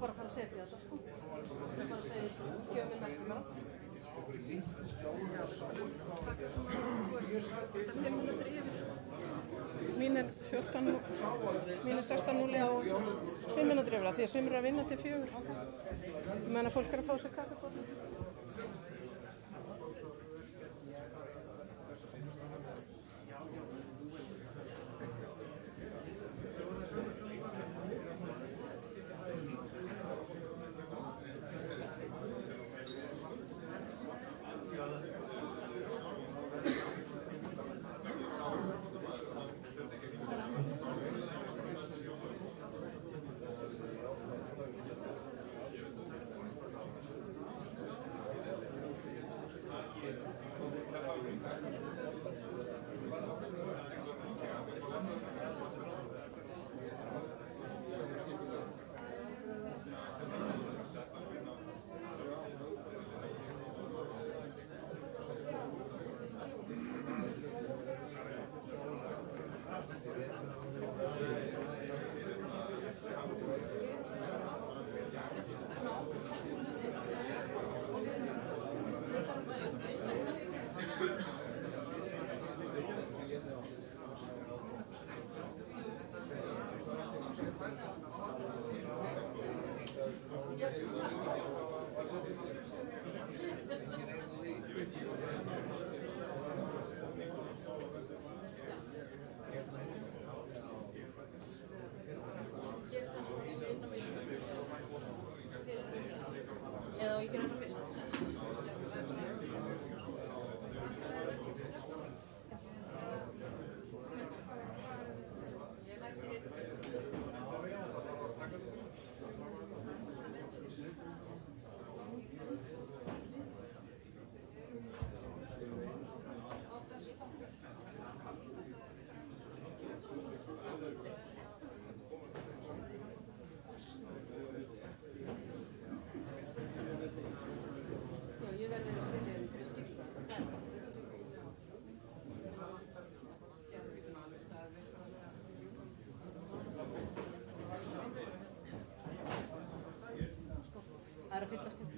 bara að fara að setja þetta, sko. Það er bara að segja, gjöfum merkjum bara. Mín er 14, mín er 16.0 og 5 minútur yfir það, því að sumir eru að vinna til 4. Ég meina fólk er að fá sér kaffibólla. Eða ég gera þetta fyrst. Það er að fyllast inn.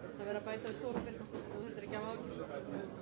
Það verður að bæta við stóra byrna. Þú þurftir ekki að hafa ágjörð.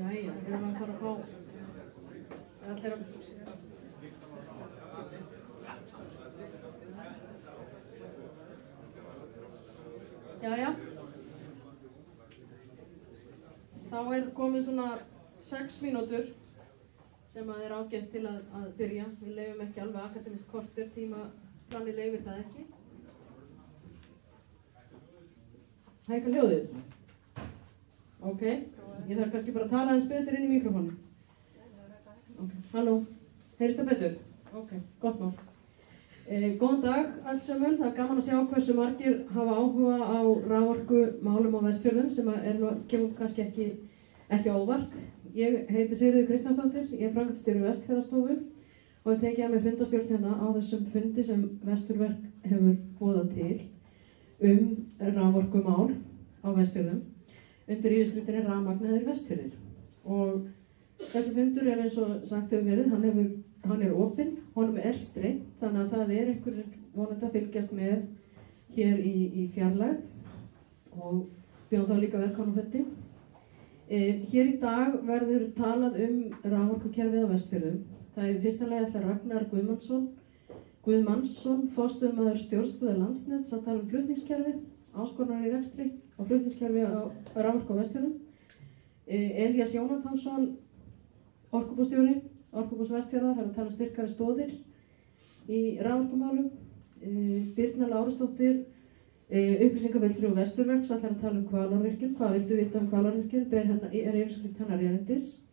Jæja, erum við að fara að fá allir að... Jæja. Þá er komið svona 6 mínútur sem að er ágætt til að byrja. Við leyfum ekki alveg akademískt korter, tímaplanið leyfir það ekki. Hækka hljóðið. Ok, ég þarf kannski bara að tala aðeins betur inn í mikrofónu. Ok, halló, heyrist það betur? Ok, gott mál. Góðan dag allsömmul, það er gaman að sjá hversu margir hafa áhuga á raforkumálum á Vestfjörðum sem kemur kannski ekki óvart. Ég heiti Sigríður Kristjánsdóttir, ég er framkvæmdastjóri Vestfjarðastofu og hef tekið að mig fundastjórn hérna á þessum fundi sem Vesturverk hefur boðað til raforkumál á Vestfjörðum undir yfirskriftinni Rafmagnaðir Vestfjörðir. Og þessi fundur er eins og sagt hefur verið, hann er opinn, honum er strengt, þannig að það er einhverjum vonandi að fylgjast með hér í fjarlægð og bjóðum þá líka velkomna á fundi. Hér í dag verður talað raforkukerfið á Vestfjörðum. Það er fyrsta lagi ætla Ragnar Guðmannsson, forstöðumaður stjórnstöðvar Landsnets að tala flutningskerfið, áskoranir í rekstri og flutningskerfi á raforku á Vestfjörðum. Elías Jónatansson, orkubússtjóri, Orkubús Vestfjarða, þarf að tala styrkari stoðir í raforkumálum. Birna Lárusdóttir, upplýsingafulltrúi Vesturverks, ætlar að tala Hvalárvirkjun. Hvað viltu vita Hvalárvirkjun? Er yfirskrift hennar erindis.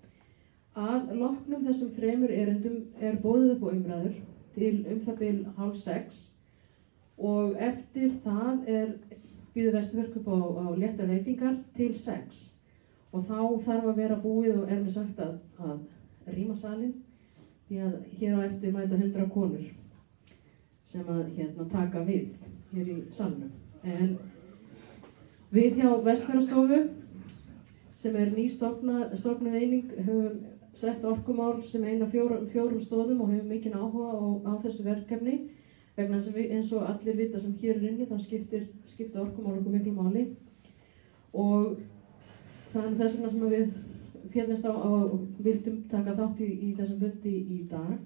Að loknum þessum 3 erindum er boðið upp á umræður til það bil 5:30 og eftir það býður Vesturverk upp á léttar veitingar til 6 og þá þarf að vera búið og mér sagt að rýma salinn því að hér á eftir mæta 100 konur sem að taka við hér í salnum. En við hjá Vestfjarðastofu sem er nýstofnuð eining höfum sett orkumál sem ein af 4 stoðum og hefur mikinn áhuga á þessu verkefni vegna þess að eins og allir vita sem hér er inni þá skipta orkumál okkur miklu máli og það er þess vegna sem við féllumst á og vildum taka þátt í þessum fundi í dag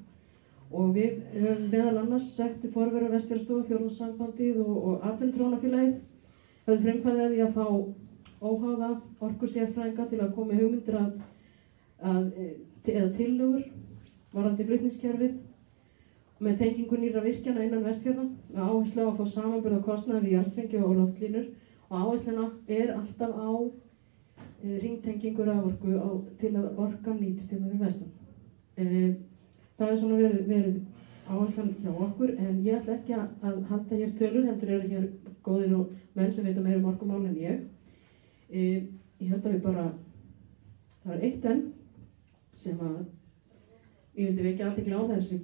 og við höfum meðal annars sett forveru Vestfjarðastofu, Fjórðungssambandið og Atvinnutrónafélagið höfðu frumkvæði að því að fá óháða orkusérfræðinga til að koma með hugmyndir eða tillögur varðandi flutningskerfið með tengingu nýrra virkjana innan Vestfjarða með áherslu á að fá samanburð á kostnaði við jarðstrengi og loftlínur og áhersluna er alltaf á hringtengingu raforku til að orkan nýtist hérna fyrir vestan. Það er svona verið áherslan hjá okkur en ég ætla ekki að halda hér tölur, heldur eru hér góðir og menn sem vita meira orkumál en ég. Ég held að það er eitt enn sem ég vildi vekja athygli á, það er þessi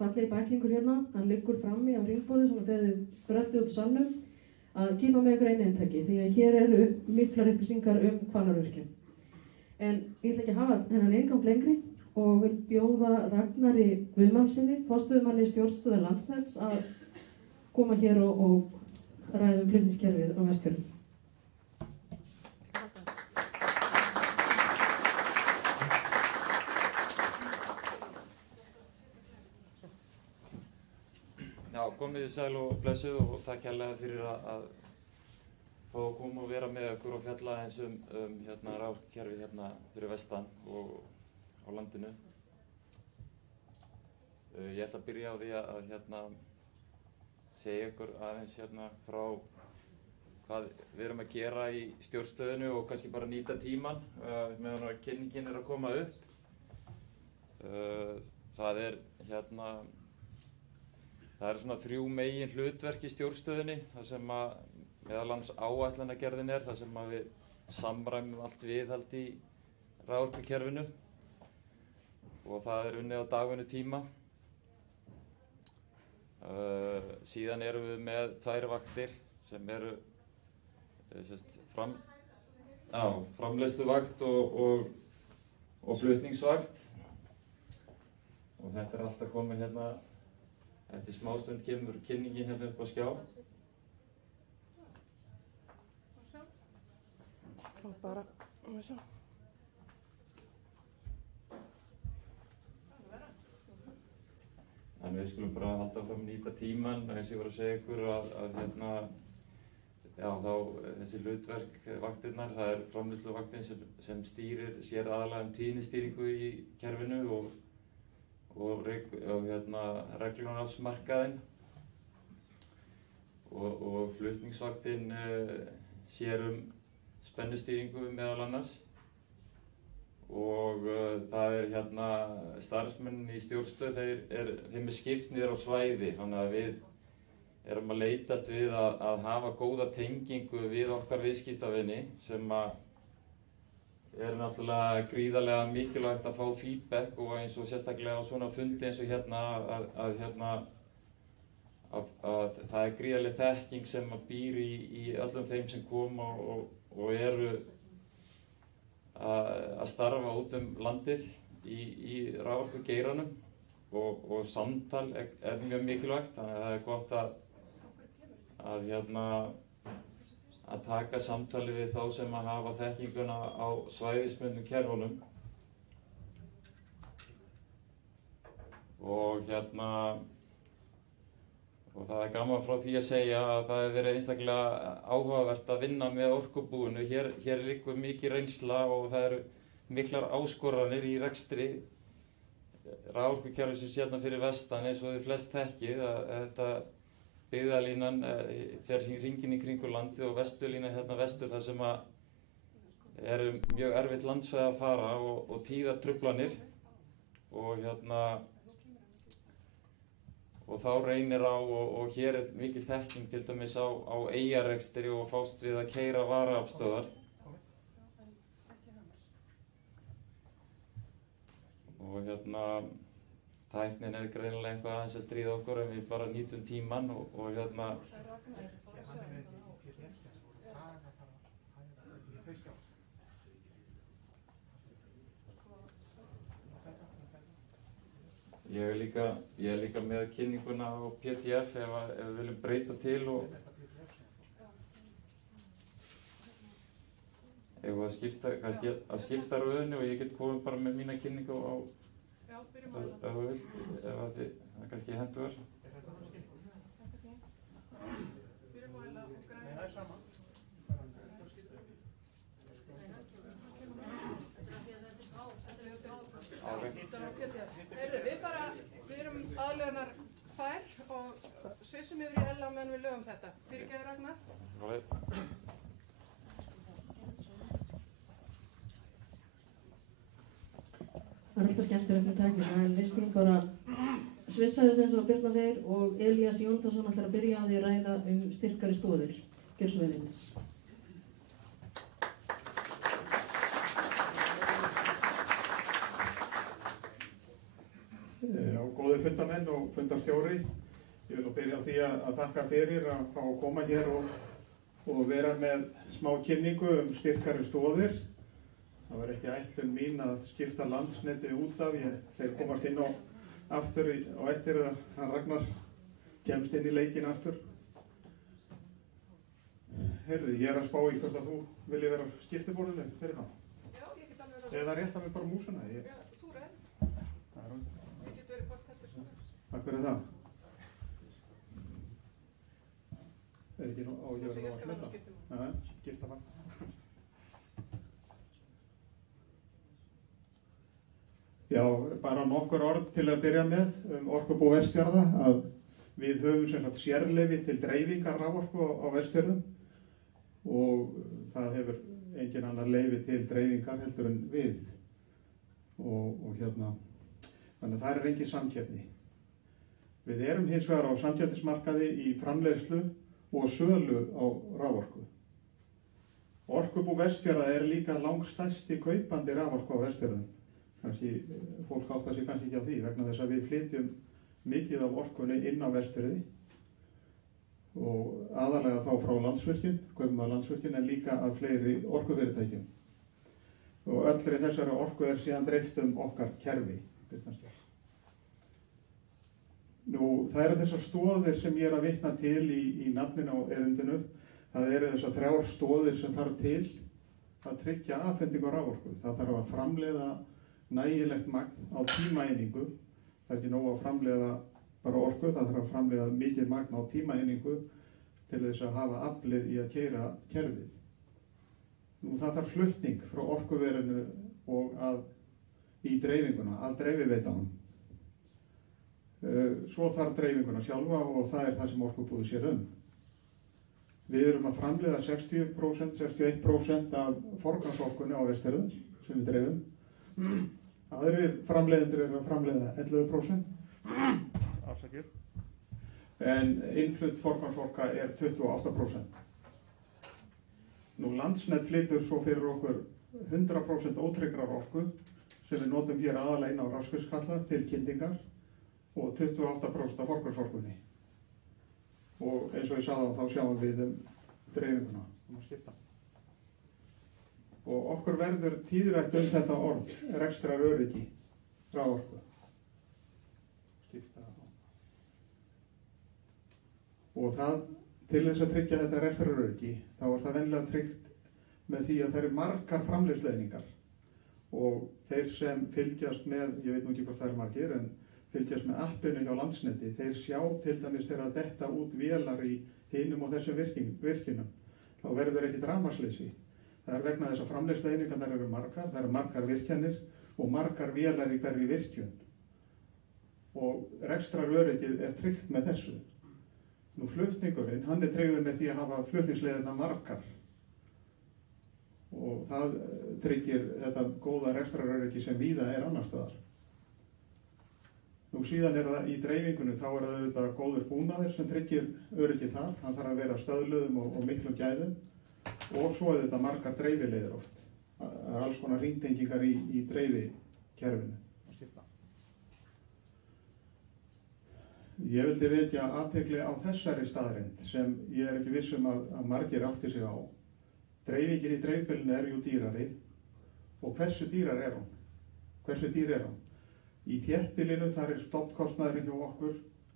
fallegi bæklingur hérna, hann liggur frammi á hringborði svona þegar þið bröltið út úr salnum að kýpa með ykkur einu eintaki því að hér eru miklar upplýsingar Hvalárvirkjun. En ég ætla ekki að hafa þennan inngang lengri og vil bjóða Ragnari Guðmannsinni, forstöðumanni stjórnstöðvar Landsnets að koma hér og ræða flutningskerfið á Vestfjörðum. Já, komið þið sæl og blessuð og takk hérlega fyrir að fá að koma og vera með okkur og fjalla eins raforkukerfi hérna fyrir vestan og á landinu. Ég ætla að byrja á því að segja ykkur aðeins frá hvað við erum að gera í stjórnstöðinu og kannski bara nýta tímann meðan að kynningin er að koma upp. Það er svona 3 megin hlutverk í stjórnstöðinni, þar sem að meðal annars áætlanagerðin þar sem að við samræmum allt viðhald í raforkukerfinu og það er unnið á dagvinnu tíma. Síðan erum við með 2 vaktir sem eru framleiðsluvakt og flutningsvakt og þetta er allt að koma hérna. Eftir smástund kemur kynningin hérna upp á skjá. Þannig við skulum bara halda fram nýta tímann eins og ég var að segja ykkur þessi hlutverk vaktirnar, það er framleiðsluvaktin sem stýrir sér aðalega tíðnistýringu í kerfinu og reglunarafsmarkaðinn og flutningsvaktin sér spennustýringu meðal annars og það er starfsmenn í stjórnstöð, þeim er skipt niður á svæði þannig að við erum að leitast við að hafa góða tengingu við okkar viðskiptavini sem er náttúrulega gríðarlega mikilvægt að fá feedback og eins og sérstaklega á svona fundi eins og hérna að það er gríðarleg þekking sem að býr í öllum þeim sem koma og eru að starfa út landið í raforkugeiranum og samtal er mjög mikilvægt, þannig að það er gott að taka samtali við þá sem að hafa þekkinguna á svæðisbundnum kerfunum og það er gaman frá því að segja að það hefur verið einstaklega áhugavert að vinna með orkubúinu. Hér liggur mikið reynsla og það eru miklar áskoranir í rekstri raforkukerfisins hérna fyrir vestan eins og þið flest þekkið að þetta byggðalínan fer hringinn í kringu landið og vesturlínan hérna vestur þar sem að eru mjög erfitt landsvæði að fara og tíðar truflanir og þá reynir á og hér er mikil þekking til dæmis á eyjarekstri og fást við að keyra varaaflstöðvar og tæknin er greinilega eitthvað aðeins að stríða okkur en við bara nýtum tímann og Ég er líka með kynninguna á PDF ef við viljum breyta til og ef að skipta röðinu og ég get komið bara með mína kynningu á ef þú vilt, ef það er kannski hentugar. Við erum aðlögunar fær og svissum yfir í Ella meðan við lögum þetta. Fyrirgefðu Ragnar. Það er alltaf skemmtilegt með tæknina en við skulum bara svissa þess eins og Birna segir og Elías Jóndason ætlar að byrja á því að ræða styrkari stoðir. Gjörðu svo vel Elías. Góðir fundamenn og fundarstjóri, ég vil nú byrja á því að þakka fyrir að fá að koma hér og vera með smá kynningu styrkari stoðir. Það var ekki ætlun mín að skipta landsneti út af, þeir komast inn á aftur á eftir að hann Ragnar kemst inn í leikinn aftur. Heyrðu, ég að spá í hvort að þú vilji vera á skiptiborðinu fyrir það. Já, ég get alveg vera. Eða rétta mig bara músuna. Já, þú reynd. Ég get verið hvort heldur svona. Takk fyrir það. Er ekki á að gera það að skipta? Nei, skipta það. Já, bara nokkur orð til að byrja með Orkubú Vestfjarða að við höfum sem sagt sérleyfi til dreifingar raforku á Vestfjörðum og það hefur engin annar leyfi til dreifingar heldur en við og þannig að það er engin samkeppni. Við erum hins vegar á samkeppnismarkaði í framleiðslu og sölu á raforku. Orkubú Vestfjarða er líka langstærsti kaupandi raforku á Vestfjörðum. Fólk áttar sig kannski ekki á því vegna þess að við flytjum mikið af orkunni inn á Vestfirði og aðalega þá frá Landsvirkjun, kaupum að Landsvirkjun en líka af fleiri orkufyrirtækjum. Og öllri þessari orku er síðan dreift okkar kerfi. Það eru þessar stoðir sem ég er að vitna til í nafninu á erindinu. Það eru þessar 3 stoðir sem þarf til að tryggja afhendingu á raforku. Það þarf að framleiða nægilegt magn á tímaeiningu. Það er ekki nóg að framleiða bara orku, það þarf að framleiða mikið magn á tímaeiningu til þess að hafa aflið í að keyra kerfið. Það þarf flutning frá orkuverinu og í dreifinguna, að dreifiveitanum. Svo þarf dreifinguna sjálfa og það er það sem Orkubúið sér Við erum að framleiða 60%, 61% af forgangsorkunni á Vestfjörðum sem við dreifum. Aðrir framleiðendur eru að framleiða 11%. Afsakið. En innflutt forgangsorka er 28%. Landsnet flytur svo fyrir okkur 100% ótryggrar orku sem við notum hér aðalega inn á rafskautsskalla til kyndingar og 28% af forgangsorkunni. Og eins og ég sagði þá sjáum við dreifinguna. Og okkur verður tíðrætt þetta orð, rekstraröryggi raforku. Og það, til þess að tryggja þetta rekstraröryggi, þá er það venjulega tryggt með því að það eru margar framleiðslueiningar og þeir sem fylgjast með, ég veit nú ekki hvað það eru margir, en fylgjast með appinu hjá Landsneti, þeir sjá til dæmis þegar að detta út vélar í hinum og þessum virkjunum. Þá verður ekki rafmagnsleysi. Það er vegna þess að framleiðslueiningarnar eru margar, það eru margar virkjanir og margar vélar í hverri virkjun. Og rekstraröryggið er tryggt með þessu. Nú flutningurinn, hann er tryggður með því að hafa flutningsleiðina margar og það tryggir þetta góða rekstraröryggi sem víða er annar staðar. Nú síðan er það í dreifingunni, þá er það auðvitað góður búnaður sem tryggir öryggi þar, hann þarf að vera stöðluðum og miklum gæðum og svo er þetta margar dreifileiðir oft. Það er alls konar hringtengingar í dreifikerfinu. Ég vildi vekja athygli á þessari staðreynd sem ég er ekki viss að margir átti sig á. Dreifingin í dreifbýlinu er jú dýrari og hversu dýrar er hún? Hversu dýr er hún? Í þéttbýlinu þar er stofnkostnaðurinn hjá okkur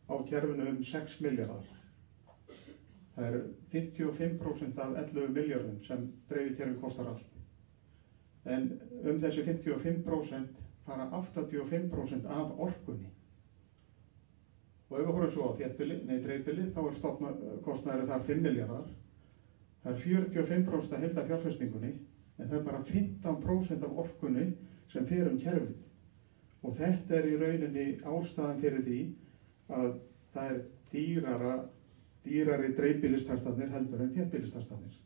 á kerfinu 6 milljarðar. Það er 55% af 11 miljardum sem dreifikerfi kostar allt. En þessi 55% fara 85% af orkunni. Og ef við horfum svo á dreifbýli, þá er stofnkostnaðurinn þar 5 milljarðar. Það er 45% af heildarfjárfestingunni, en það er bara 15% af orkunni sem fer kerfið. Og þetta er í rauninni ástæðan fyrir því að það er dýrari dreifbýlistarfstanir heldur en þéttbýlistarfstanir.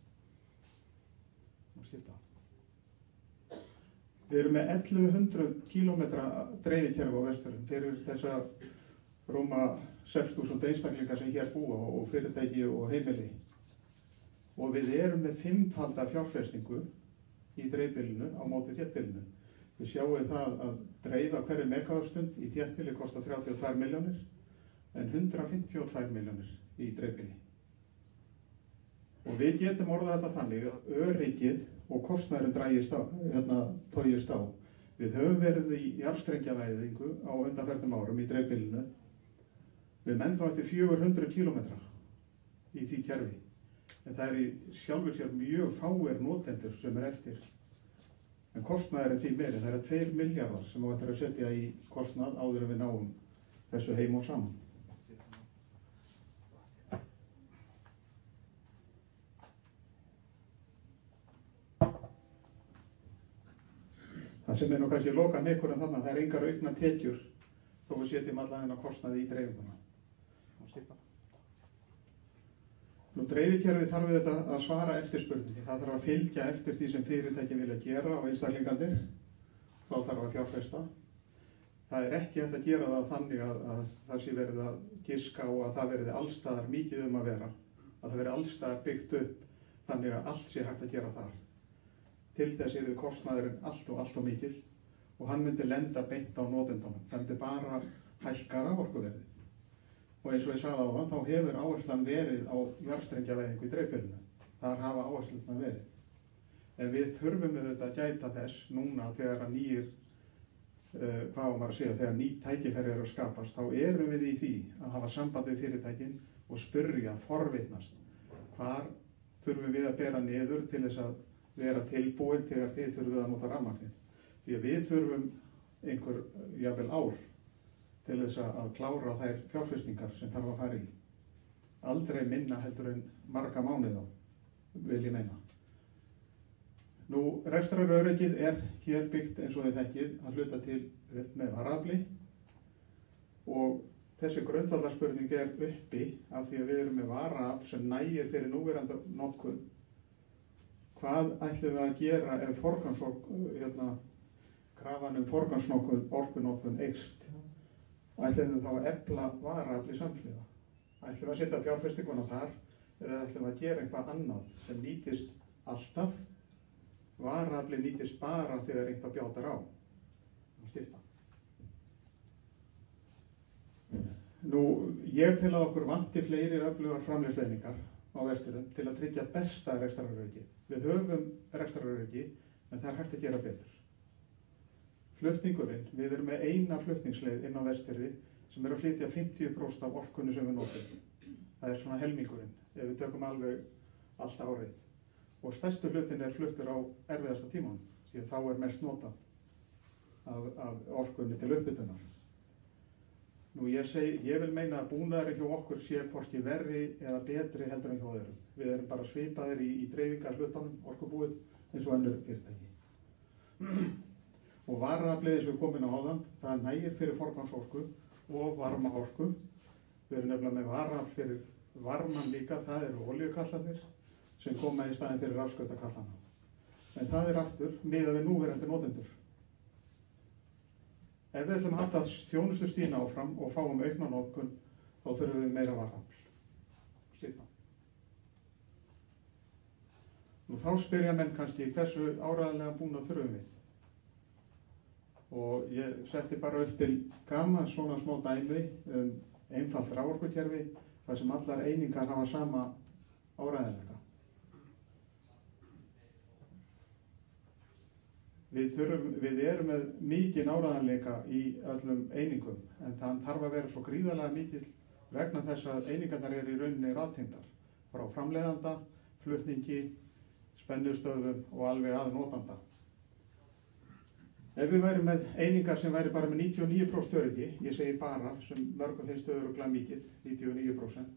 Við erum með 1100 kilometra dreifikerfi á Vestfjörðum fyrir þessa rúma 6.000 einstaklingar sem hér búa og fyrirtæki og heimili. Og við erum með 5-falda fjárfestingu í dreifbýlinu á móti þéttbýlinu. Við sjáum það að dreifa hverju megavattstund í þéttbýli kostar 32 milljónir en 152 milljónir í dreifbýli. Og við getum orðað þetta þannig að öryggið og kostnaðurinn tógist á. Við höfum verið í jarðstrengjavæðingu á undanförnum árum í dreifbýlinu. Við menn þá eftir 400 kilometra í því kerfi. En það er í sjálfur sér mjög fáir notendur sem er eftir. En kostnaður er því meiri, það eru 2 milljarðar sem við ætlum að setja í kostnað áður en við náum þessu heim og saman. Það sem er nú kannski lokað ykkur en þarna, það er engar aukna tekjur þó við setjum allan þennan kostnaði í dreifinguna. Nú dreifikerfið þarf við þetta að svara eftirspurningi. Það þarf að fylgja eftir því sem fyrirtækin vilja gera og einstaklingarnir. Þá þarf að fjárfesta. Það er ekki hægt að gera það þannig að það sé verið að giska og að það verði allstaðar mikið að vera. Að það verði allstaðar byggt upp þannig að allt sé hægt að gera þar. Til þess yrði kostnaðurinn allt og mikill og hann myndi lenda beint á notendunum. Það myndi bara hækka raforkuverðið. Og eins og ég sagði áðan, þá hefur áherslan verið á jarðstrengjavæðingu í dreifbýlinu. Þar hafa áherslunar verið. En við þurfum auðvitað að gæta þess núna þegar að þegar ný tækifæri eru að skapast, þá erum við í því að hafa samband við fyrirtækin og spyrja, forvitnast. Hvar þurfum við að bera niður til þess að vera tilbúin þegar þið þurfum að nota rafmagnið? Því að við þurfum jafnvel ár til þess að klára þær fjárfestingar sem þarf að fara í. Aldrei minna heldur en marga mánuði þá, vil ég meina. Nú, rekstraröryggið er hér byggt eins og þið þekkið að hluta til með varafli og þessi grundvallarspurning er uppi af því að við erum með varafl sem nægir fyrir núverandi notkun. Hvað ætlum við að gera ef krafan orkunotkun eykst? Ætlum við þá að efla varafli samhliða? Ætlum við að setja fjárfestinguna þar eða ætlum við að gera eitthvað annað sem nýtist alltaf varaafli nýtist bara þegar einhvað bjátar á og skipta. Nú, ég tel að okkur vanti fleiri öflugar framleiðslueiningar á Vestfjörðum til að tryggja besta rekstraröryggi. Við höfum rekstraröryggi, en það er hægt að gera betur. Flutningurinn, við erum með eina flutningsleið inn á Vestfjörði sem er að flytja 50% af orkunni sem við notum. Það er svona helmingurinn, ef við tökum alveg allt árið. Og stærstu hlutin er fluttur á erfiðasta tímanum, því að þá er mest notað af orkunni til uppbytunar. Nú ég vil meina að búnaðurinn hjá okkur sé hvorki verri eða betri heldur en hjá öðrum. Við erum bara svipaðir í dreifingar hlutunum, orkubúið, eins og önnur fyrirtæki. Og varaaflið sem við komin á áðan, það nægir fyrir forgangsorku og varmaorku. Við erum nefnilega með varaafl fyrir varman líka, það eru olíukallarnir sem koma í staðinn fyrir rafskautakallana. En það er aftur miðað við núverandi notendur. Ef við ætlum að halda þjónustustíðina áfram og fáum aukna notkun, þá þurfum við meira varaafl. Stýrna. Nú þá spyrja menn kannski hversu áreiðanlega búnað þurfum við. Og ég setti bara upp til gamans svona smá dæmi einfalt raforkukerfi þar sem allar einingar hafa sama áreiðanleika. Við erum með mikinn áreiðanleika í öllum einingum, en það þarf að vera svo gríðarlega mikill vegna þess að einingarnar eru í rauninni raðtengdar frá framleiðanda, flutningi, spennustöðum og alveg að notanda. Ef við værum með einingar sem væri bara með 99% öryggi, ég segi bara, sem mörgum finnst örugglega mikið, 99%,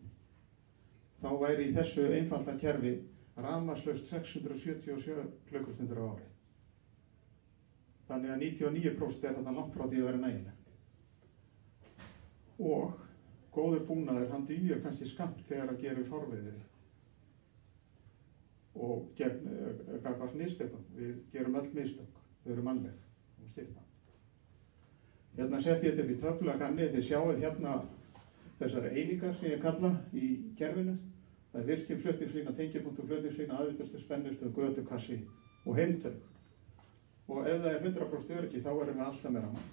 þá væri í þessu einfalda kerfi rafmagnslaust 677 klukkustundir á ári. Þannig að 99% er þarna langt frá því að vera nægilegt. Og góður búnaður, hann dugir kannski skammt þegar að gera fárviðri. Og gagnvart mistökum, við gerum öll mistök, þau eru mannleg. Hérna setti ég þetta upp í töflu að kanni, þið sjáuð hérna þessar einingar sem ég kalla í kerfinu. Það er virkjun, flutningslína, tengipunktur, flutningslína, aðvitaðstöð, spennustöð, götukassi og heimtök. Og ef það er 100% öryggi, þá erum við alltaf með rafmagn.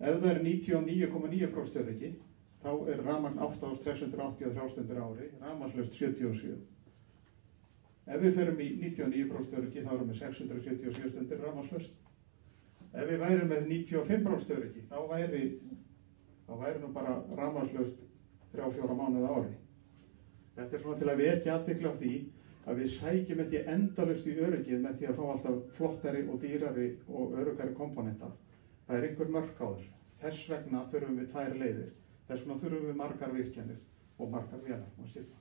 Ef það er 99,9% öryggi, þá er rafmagn 8.683 stundir á ári, rafmagnslaust 77. Ef við ferum í 99% öryggi, þá erum við 677 stundir rafmagnslaust. Ef við værum með 95% öryggi, þá væri nú bara rafmagnslaust 3-4 mánuði á ári. Þetta er svona til að vekja athygli á því að við sækjum ekki endalaust í öryggið með því að fá alltaf flottari og dýrari og öruggari komponenta. Það er einhver mörk á þessu. Þess vegna þurfum við 2 leiðir. Þess vegna þurfum við margar virkjanir og margar vélar og styrna.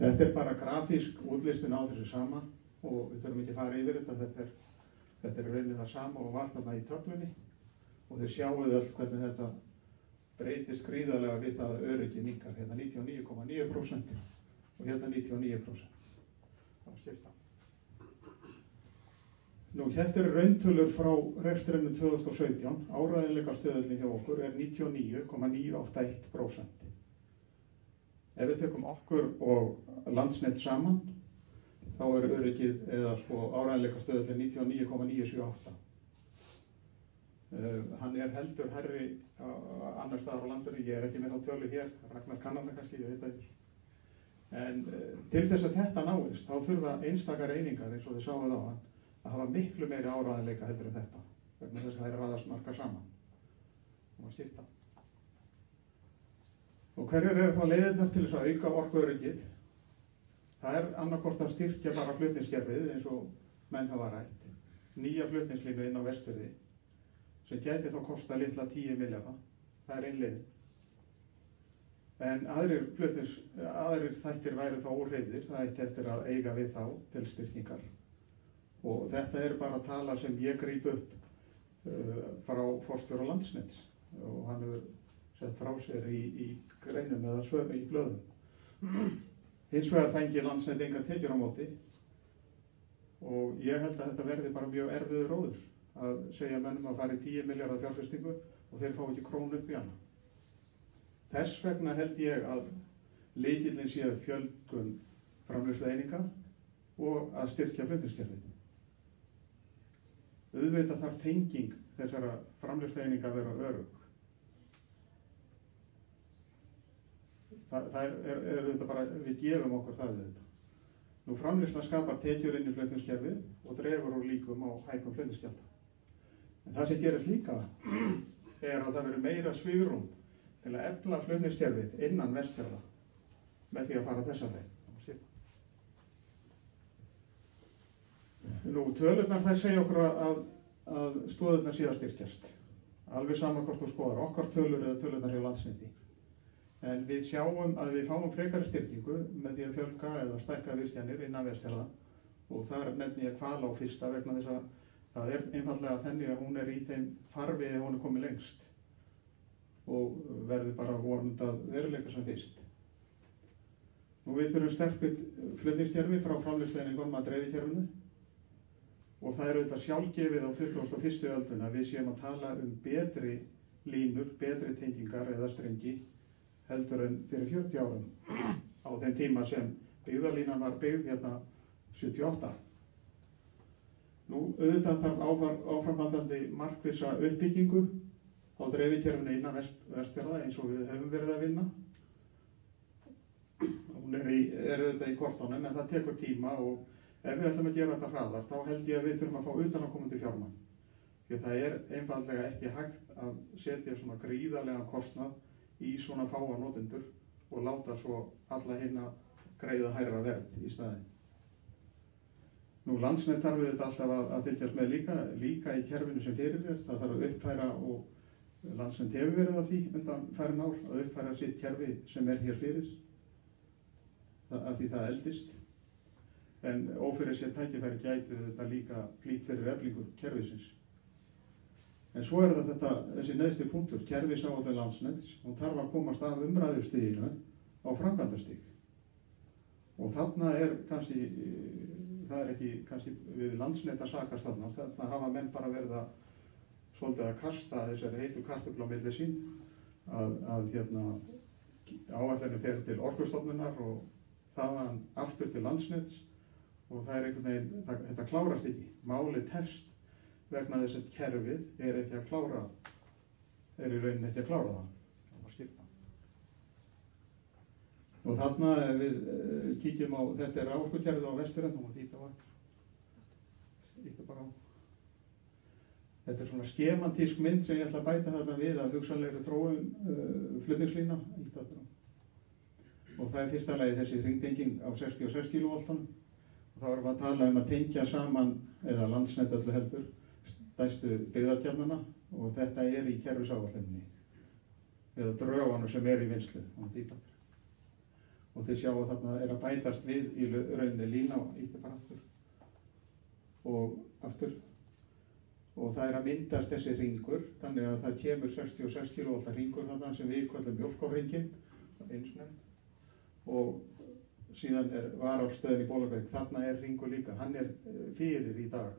Þetta er bara grafísk útlistun á þessu sama og við þurfum ekki að fara yfir þetta. Þetta er raunin það sama og var þarna í töflunni og þið sjáuðu öll hvernig þetta breytist gríðarlega við það að öryggi minnkar. Hérna 99,9% og hérna 99%. Það var skipta. Nú, hérna eru rauntölur frá rekstrinum 2017. Áreiðanleika stöðullin hjá okkur er 99,981%. Ef við tökum okkur og Landsnet saman, þá er öryggið eða áreiðanleika stöðullin 99,978. Hann er heldur hærri annar staðar á landinu, ég er ekki með þá tölu hér, Ragnar kannana kannski, ég veit það ekki. En til þess að þetta náist, þá þurfa einstakar einingar, eins og þið sáuð á hann, að hafa miklu meiri áreiðanleika heldur en þetta, vegna þess að það er raðast margar saman og að skipta. Og hverjar eru þá leiðirnar til þess að auka orkuöryggið? Það er annarkort að styrkja bara flutningskerfið eins og menn hafa rætt. Nýja flutningslínu inn á Vestfirði sem gæti þá kosta litla 10 milljarða. Það er ein leið. En aðrir þættir væru þá óhreyfðir. Það ætti eftir að eiga við þá til styrkingar. Og þetta er bara tala sem ég gríp upp frá forstjóra Landsnets og hann hefur sett frá sér í greinum eða svöru í blöðum. Hins vegar fengi Landsnet engar tekjur á móti og ég held að þetta verði bara mjög erfiður róður að segja mönnum að fara í 10 milljarða fjárfestingu og þeir fá ekki krónu upp í hana. Þess vegna held ég að lykillinn sé fjölgun framleiðslueininga og að styrkja flutningskerfið. Auðvitað þarf tenging þessara framleiðslueininga að vera örugg. Það er auðvitað bara, við gefum okkur það auðvitað. Nú framleiðsla skapar tekjur inn í flutningskerfið og dregur úr líkum á hækkun flutningsgjalda. En það sem gerist líka er að það verður meira svigrúm til að efla flutningskerfið innan Vestfjarða með því að fara þessa leið. Nú, tölurnar þær segja okkur að stoðurnar sé að styrkjast. Alveg sama hvort þú skoðar okkar tölur eða tölurnar hjá Landsneti. En við sjáum að við fáum frekari styrkingu með því að fjölga eða stækka virkjanir innan Vestfjarða og það er nefni að Hvalá fyrsta vegna þess að það er einfallega þannig að hún er í þeim farvegi að hún er komið lengst og verður bara vonandi að veruleika sem fyrst. Nú við þurfum sterkt flutningskerfi frá framleiðslueiningunum að dreifikerfinu og það er auðvitað sjálfgefið á 21. ölduna að við séum að tala betri línur, betri tengingar eða strengi heldur en fyrir 40 árum á þeim tíma sem byggðalínan var byggð hérna 78. Nú auðvitað þarf áframhaldandi markvissa uppbyggingu á dreifikerfinu innan Vestfjarða eins og við höfum verið að vinna. Hún er auðvitað í kortunum en það tekur tíma og ef við ætlum að gera þetta hraðar þá held ég að við þurfum að fá utanaðkomandi fjármagn. Því það er einfaldlega ekki hægt að setja svona gríðarlegan kostnað í svona fáa notendur og láta svo alla hinna greiða hærra verð í staðinn. Nú Landsnet þarf við þetta alltaf að fylgjast með líka í kerfinu sem fyrir er. Það þarf að uppfæra og Landsnet hefur verið að því undan færin ár að uppfæra sitt kerfi sem er hér fyrir af því það eldist. En ófyrir sér tækifæri gætu þetta líka flýtt fyrir eflingu kerfisins. En svo er þessi neðsti punktur, kerfisáætlun Landsnets, hún þarf að komast af umræðustiginu á framkvæmdastig. Og þarna er kannski, það er ekki kannski við Landsnet að sakast þarna hafa menn bara verið að svolítið að kasta þessari heitu kartöflu á milli sín, að áætlunin fer til Orkustofnunar og þaðan aftur til Landsnets og það er einhvern veginn, þetta klárast ekki. Málið tefst vegna þess að kerfið er í rauninni ekki að klára það. Það var skipta. Og þarna við kíkjum á, þetta er raforkukerfið á Vestfjörðum, þá má þýta á aftur. Þýta bara á. Þetta er svona skemantísk mynd sem ég ætla að bæta þetta við að hugsanlegri þróun flutningslína. Og það er fyrsta lagi þessi hringtenging á 66 kV. Þá erum við að tala að tengja saman, eða Landsnet öllu heldur, stærstu byggðarkjarnana og þetta er í kerfisáætluninni eða drögunum sem er í vinnslu á dýpar. Og þið sjáu þarna er að bætast við í rauninni lína og ítti bara aftur og það er að myndast þessi hringur þannig að það kemur 66 kV hringur þarna sem við köllum Mjólkárhringinn eins og nefnd og síðan er Varálfsstöðin í Bolungarvík, þarna er hringur líka, hann er fyrir í dag.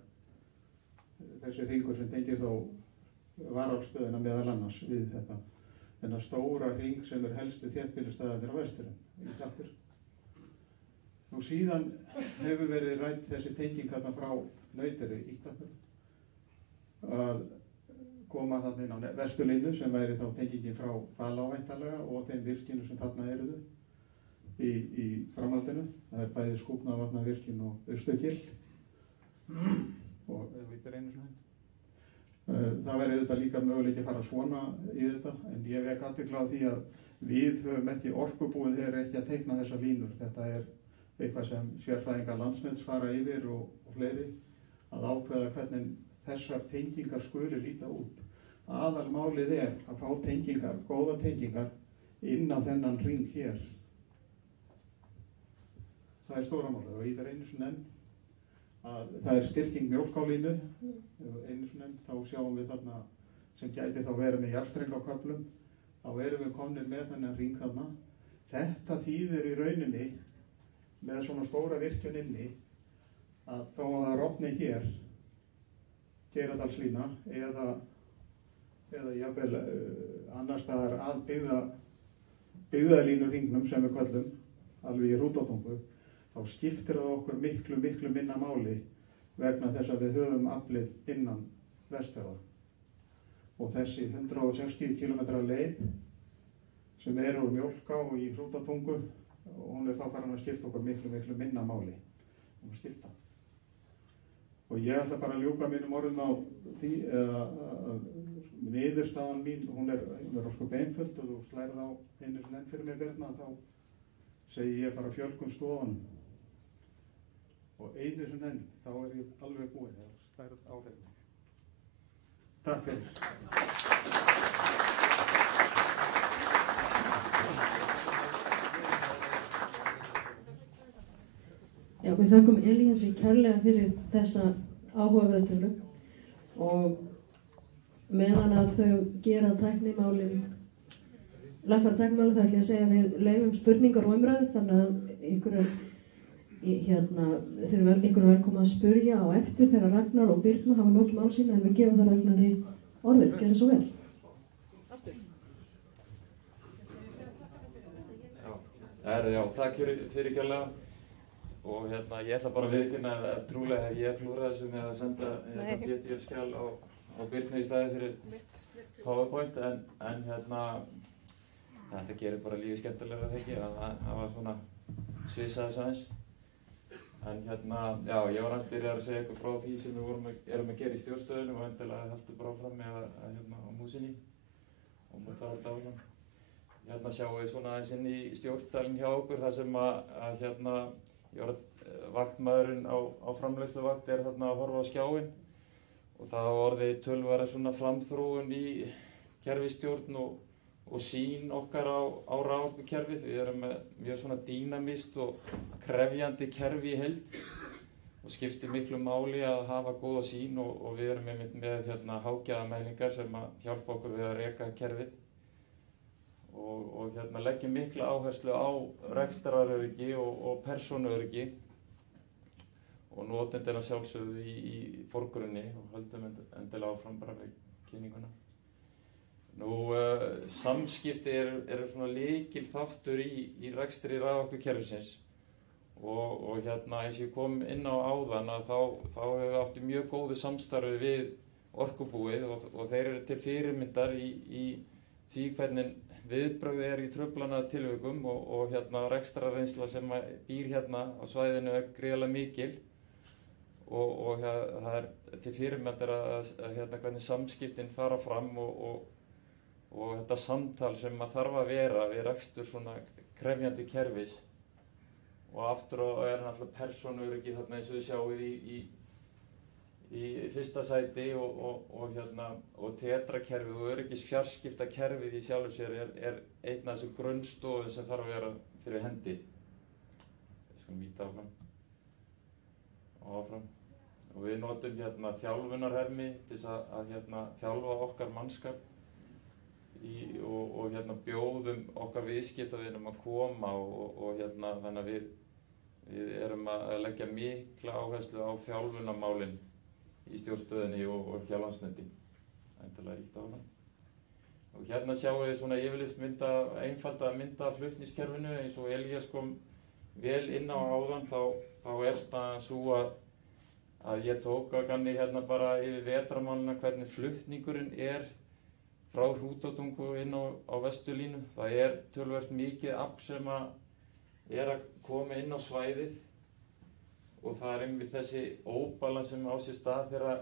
Þessi hringur sem tengir þá Varálfsstöðina meðal annars við þetta. Þennan stóra hring sem er helstu þéttbýlisstaðarnir á Vestfjörðum. Nú síðan hefur verið rædd þessi tenging þarna frá Nauteyri að koma þarna inn á Vesturlínu sem væri þá tengingin frá Hvalá væntanlega og þeim virkjunum sem þarna eruðu. Í framhaldinu. Það er bæði Skúfnavatnavirkjun og Austurgil og það verður auðvitað líka möguleiki að fara svona í þetta en ég vek athygli á því að við höfum ekki orkubúið hér ekki að teikna þessar línur. Þetta er eitthvað sem sérfræðingar Landsnets fara yfir og fleiri að ákveða hvernig þessar tengingar skuli líta út. Aðalmálið er að fá tengingar, góða tengingar inn á þennan hring hér. Það er stóra málið og í það einu sem nefnd að það er styrking mjólkálínu einu sem nefnd, þá sjáum við þarna sem gæti þá verið með jarðstreng á köflum, þá erum við komnir með þennan hring þarna. Þetta þýðir í rauninni með svona stóra virkjun inni að þá að það rofni hér Geiradalslína eða jafnvel annars staðar að byggðalínu hringnum sem við köllum alveg í Hrútatungu. þá skiptir það okkur miklu minna máli vegna þess að við höfum aflið innan Vestfjarða. Og þessi 160 km leið sem úr Mjólká og í Hrútatungu, hún þá farin að skipta okkur miklu minna máli að skipta. Og ég ætla bara að ljúka mínum orðum á því að niðurstaðan mín, hún er ósköp einföld og þú slærið á einu sem enn fyrir mig Birna, þá segi ég bara fjölgun stoðunum. Og einu sem enn, þá ég alveg búinn, það slærið á þeim. Takk fyrir. Já, við þökkum Elíasi kærlega fyrir þessa áhugaverðtölu og meðan að þau gera tæknimálin, lagfæra tæknimálin, þá ætlum ég að segja að við leyfum spurningar og umræðu, þannig að ykkur er velkomin að spurja á eftir þegar Ragnar og Birna hafa lokið mál sína, en við gefum það Ragnari orðið, gerðu svo vel. Já, takk fyrir kærlega. Og ég ætla bara að viðurkenna að trúlega hef ég klúrað þessu með að senda PDF-skjal á Birnu í staði fyrir PowerPoint, en þetta gerir bara lífið skemmtilegra þegar ekki, það var svona svissaðis aðeins. En já, ég var aðeins byrjað að segja eitthvað frá því sem við erum að gera í stjórnstöðunum og endilega heldur bara áfram með á músinni og mútt að halda áfram. Sjáum við svona aðeins inn í stjórnstælinn hjá okkur þar sem vaktmaðurinn á framleiðsluvakt er að horfa á skjáinn og það hafa orðið töluvera svona framþróun í kerfisstjórn og sýn okkar á raforkukerfið. Við erum með mjög svona dýnamískt og krefjandi kerfi í heild og skiptir miklu máli að hafa góða sýn og við erum með hágæðamælingar sem að hjálpa okkur við að reka kerfið og leggjum mikla áherslu á rekstraröryggi og persónuöryggi og notendina sjálfsögðu í forgrunni og höldum endilega áfram bara með kynninguna. Samskipti eru svona lykil þáttur í rekstri raforkukerfisins og eins og ég kom inn á áðan að þá hefur við átt mjög góðu samstarfi við Orkubúið og þeir eru til fyrirmyndar í því hvernig viðbrögð í truflana tilvikum og rekstrarreynsla sem býr á svæðinu er gríðarlega mikil og það er til fyrirmyndar að hvernig samskiptin fara fram og þetta samtal sem þarf að vera við rekstur svona krefjandi kerfis og aftur og er náttúrulega persónuöryggi eins og þið sjáið í fyrsta sæti og tetrakerfið og öryggisfjarskiptakerfið í sjálfu sér er einn af þessum grunnstofum sem þarf að vera fyrir hendi. Við skulum íta áfram. Og við notum þjálfunarhermi til þess að þjálfa okkar mannskap og bjóðum okkar viðskiptavinum að koma og þannig að við erum að leggja mikla áherslu á þjálfunarmálin í stjórnstöðinni og hjá Landsneti. Endilega ríkt á það. Og sjáum við svona yfirlitsmynd einfalda mynda af flutningskerfinu eins og Elías kom vel inn á áðan þá er staðan svo að ég tók að ganni bara yfir vetrarmálina hvernig flutningurinn er frá Hrútatungu inn á Vesturlínu. Það er töluvert mikið afl sem er að koma inn á svæðið og það er einmitt þessi óbalans sem á sér stað þegar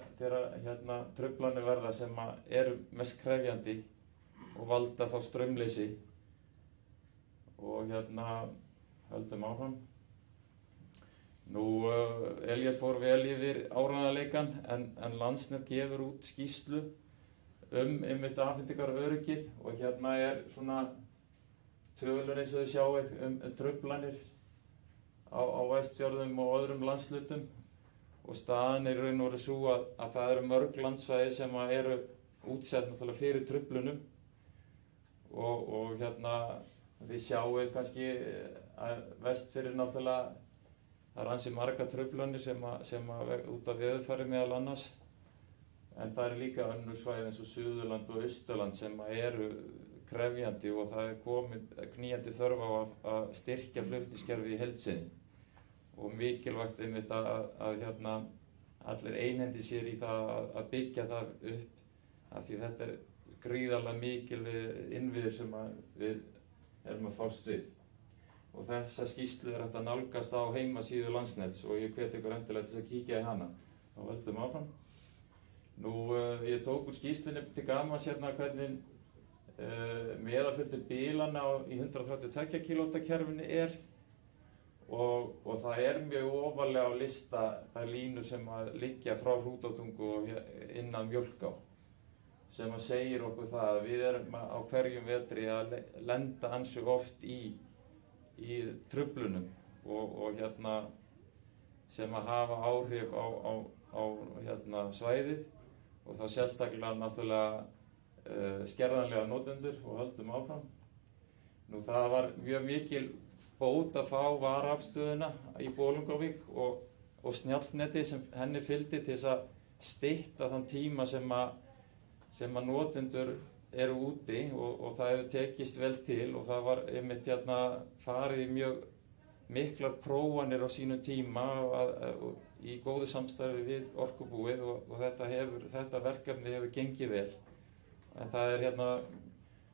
truflanir verða sem eru mest krefjandi og valda þá straumleysi og höldum áfram. Elías fór vel yfir áreiðanleikann en Landsnet gefur út skýrslu einmitt afhendingaröryggið og er svona tölur eins og þið sjáið truflanir á Vestfjörðum og öðrum landslutum og staðan er raun og veru svo að það eru mörg landsvæði sem eru útsett náttúrulega fyrir truflunum og þið sjáið kannski að Vestfjörður náttúrulega það er ansi marga truflanir sem út af veðurfari meðal annars en það eru líka önnur svæði eins og Suðurland og Austurland sem eru krefjandi og það er komið knýjandi þörf á að styrkja flutningskerfið í heild sinni og mikilvægt einmitt að allir einhendi sér í það að byggja það upp af því þetta er gríðarlega mikil innviðir sem við erum að fást við. Og þessa skýrslu er hægt að nálgast á heimasíðu Landsnets og ég hvet ykkur endilega til að kíkja í hana. Þá höldum áfram. Ég tók úr skýrslunni til gamans hvernig meðalfjöldi bílana í 132 kV kerfinu er og það er mjög ofarlega á lista þær línur sem að liggja frá Hrútatungu og innan Mjólká sem að segir okkur það að við erum á hverjum vetri að lenda ansi oft í truflunum og sem að hafa áhrif á svæðið og þá sérstaklega náttúrulega skerðanlega notendur og höldum áfram. Það var mjög mikil bót að fá varaaflstöðina í Bolungarvík og snjallneti sem henni fylgdi til þess að stytta þann tíma sem að notendur eru úti og það hefur tekist vel til og það var einmitt farið í mjög miklar prófanir á sínum tíma í góðu samstarfi við Orkubúið og þetta verkefni hefur gengið vel. En það er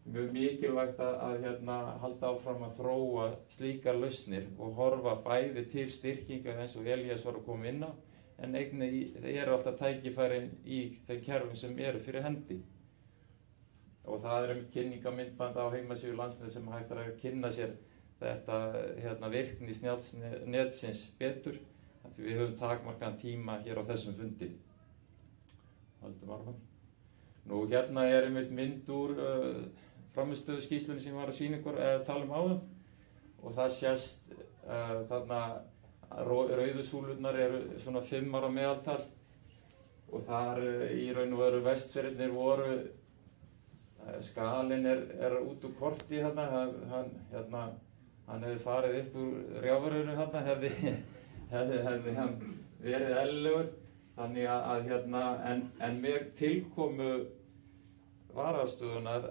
mjög mikilvægt að halda áfram að þróa slíkar lausnir og horfa bæði til styrkinga eins og Elías var að koma inn á, en einnig eru alltaf tækifæri í þeim kerfum sem eru fyrir hendi. Og það er kynningamyndband á heimasíðu Landsnets sem hægt að kynna sér þetta virkni snjallnetsins betur, því við höfum takmarkaðan tíma hér á þessum fundi. Höldum áfram. Er einmitt mynd úr frammistöðuskýrslunni sem ég var að sýna ykkur tala áðan og það sést þarna rauðu súlurnar eru svona 5 ára meðaltal og þar í raun og veru Vestfirðirnir voru skalinn er út úr korti hann hefði farið upp úr rjáfurinu hefði hann verið eðlilegur. Þannig en með tilkomu varaaflstöðunar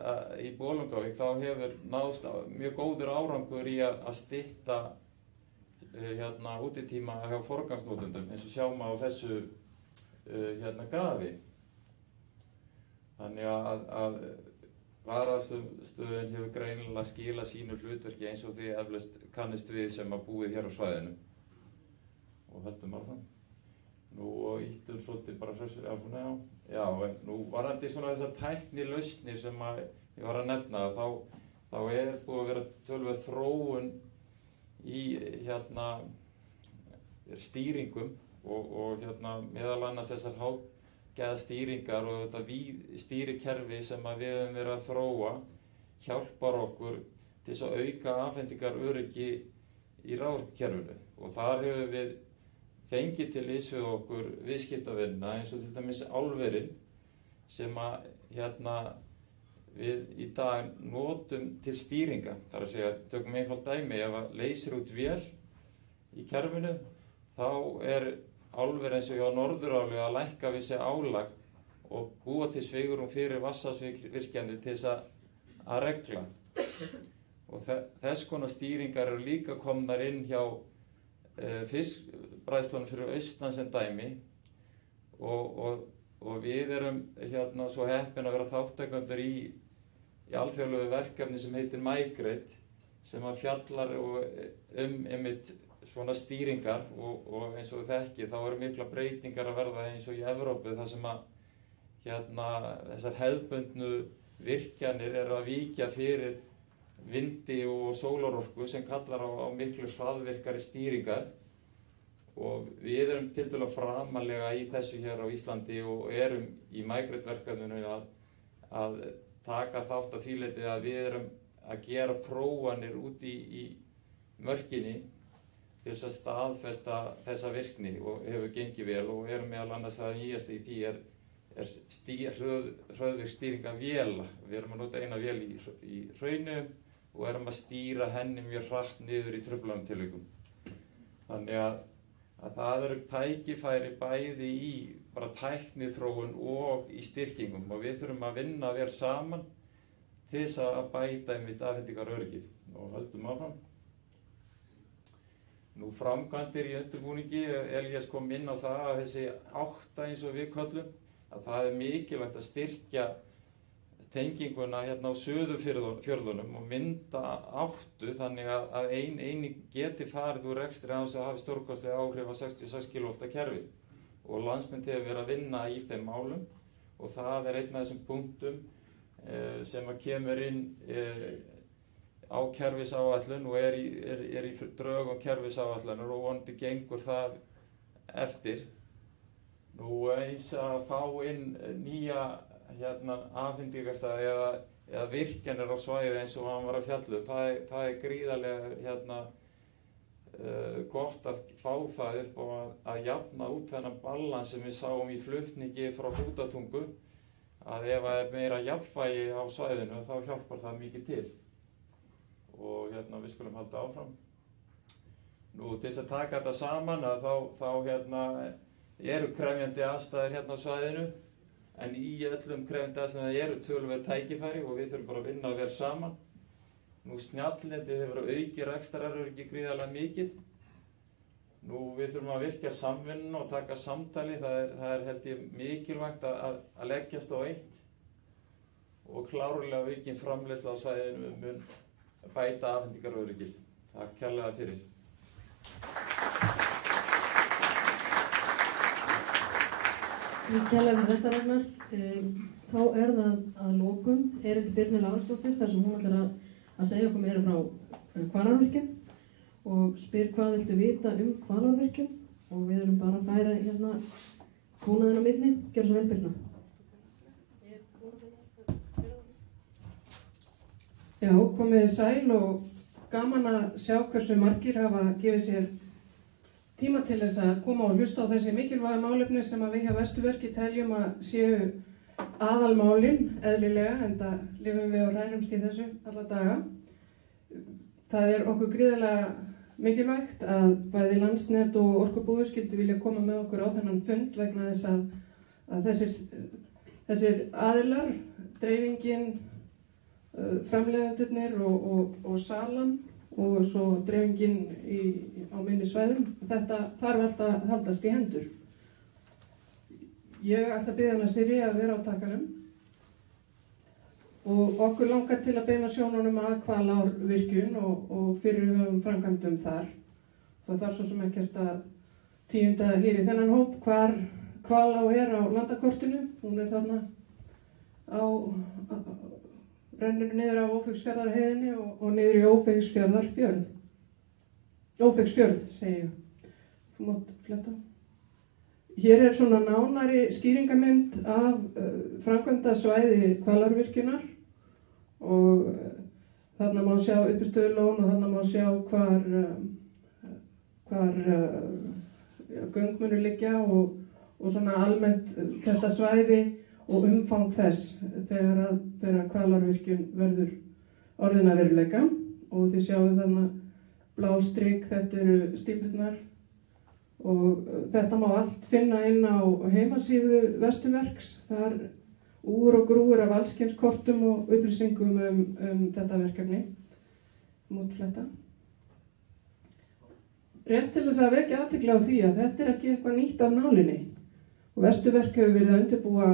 í Bolungarvík þá hefur náðst mjög góður árangur í að stytta útitíma hjá forgangsnotendum eins og sjáum á þessu grafi. Þannig að varaaflstöðin hefur greinilega skilað sínu hlutverki eins og því eflaust kannist við sem að búið hér á svæðinu. Og höldum áfram. Og íttum svolítið bara hressur á svona, já, varðandi svona þessar tæknilausnir sem ég var að nefna, þá er búið að vera töluvert þróun í stýringum og meðal annars þessar hágæða stýringar og þetta stýrikerfi sem við höfum verið að þróa hjálpar okkur til þess að auka afhendingaröryggi í raforkukerfinu og þar hefur við fengið til liðs við okkur viðskiptavinna eins og til dæmis álverin sem að við í dag notum til stýringa. Það er að segja, tökum einfalt dæmi, ef að leysir út vél í kerfinu þá er álver eins og hjá Norðuráli að lækka við sig álag og búa til svigrúm fyrir vatnsaflsvirkjanir til þess að regla. Og þess konar stýringar eru líka komnar inn hjá fiskbræðslunum fyrir austan sem dæmi og við erum svo heppin að vera þátttakendur í alþjóðlegu verkefni sem heitir Migrate sem að fjallar einmitt svona stýringar og eins og þekki þá eru mikla breytingar að verða eins og í Evrópu þar sem að þessar hefðbundnu virkjanir eru að víkja fyrir vindi og sólarorku sem kallar á miklu hraðvirkari stýringar og við erum tiltölulega framarlega í þessu hér á Íslandi og erum í Migrate-verkefninu að taka þátt á því leyti að við erum að gera prófanir út í mörkinni til þess að staðfesta þessa virkni og hefur gengið vel og erum meðal annars að nýjast í því hröðvirk stýringa véla. Við erum að nota eina vél í hraunu og erum að stýra henni mjög hratt niður í truflunum tilvikum. Þannig að það eru tækifæri bæði í bara tækniþróun og í styrkingum og við þurfum að vinna vel saman til þess að bæta einmitt afhendingaröryggið og höldum áfram. Nú framkvæmdir í undirbúningi, Elías kom inn á það að þessi 8 eins og við köllum, að það mikilvægt að styrkja tenginguna hérna á suðurfjörðunum og mynda 8 þannig að ein eining geti farið úr rekstri án þess að hafi stórkostleg áhrif á 66 kV kerfi. Og Landsnet hefur verið að vinna í þeim málum og það einn af þessum punktum sem að kemur inn á kerfisáætlun og í drögum kerfisáætlunar og vonandi gengur það eftir. Nú eins að fá inn nýja afhendingarstaði eða virkjanir á svæði eins og hann var að fjalla um. Það gríðarlega gott að fá það upp og að jafna út þennan balans sem við sáum í flutningi frá Hrútatungu, að ef það meira jafnvægi á svæðinu þá hjálpar það mikið til. Og við skulum halda áfram. Nú til þess að taka þetta saman að þá eru krefjandi aðstæður hérna á svæðinu, en í öllum krefjandi aðstæðum eru töluverð tækifæri og við þurfum bara að vinna vel saman. Nú Snjallnetið hefur aukið rekstraröryggi gríðarlega mikið. Nú við þurfum að virkja samvinnu og taka samtali, það held ég mikilvægt að leggjast á eitt og klárlega aukin framleiðsla á svæðinu mun bæta afhendingaröryggið. Takk kærlega fyrir. Kærlega fyrir þetta Ragnar. Þá það að lokum Erindi Birnu Lárusdóttir þar sem hún ætlar að segja okkur meira frá Hvalárvirkjun og spyr hvað viltu vita Hvalárvirkjun og við erum bara að færa hérna búnaðinn á milli. Gjörðu svo vel Birna. Já, komiði sæl og gaman að sjá hversu margir hafa gefið sér tíma til þess að koma og hlusta á þessi mikilvæga málefni sem að við hjá Vesturverki teljum að séu aðalmálin eðlilega, enda lifum við og hrærumst í þessu alla daga. Það okkur gríðarlega mikilvægt að bæði Landsnet og Orkubúið skyldu vilja koma með okkur á þennan fund vegna þess að þessir aðilar, dreifingin, framleiðendurnir og salan og svo dreifingin á minni svæðum, þetta þarf alltaf að haldast í hendur. Ég ætla að biðja hana Sirri að vera á takkanum og okkur langar til að beina sjónunum að Hvalárvirkjun og fyrirhuguðum framkvæmdum þar. Það þarf svo sem ekkert að tíunda hér í þennan hóp hvar Hvalá á landakortinu. Hún þarna rennur niður á Ófeigsfjarðarheiðinni og niður í Ófeigsfjörð, segi ég. Þú mátt fletta. Hér svona nánari skýringamynd af framkvæmdasvæði Hvalárvirkjunar og þarna má sjá uppistöðulón og þarna má sjá hvar göng munu liggja og svona almennt þetta svæði og umfang þess þegar Hvalárvirkjun verður orðin að veruleika og þið sjáu þarna blá strik, þetta eru stíflurnar og þetta má allt finna inn á heimasíðu Vesturverks. Þar úr og grúur af allskynskortum og upplýsingum þetta verkefni. Mótfletta. Rétt til þess að vekja athygli á því að þetta ekki eitthvað nýtt af nálinni og Vesturverk hefur verið að undirbúa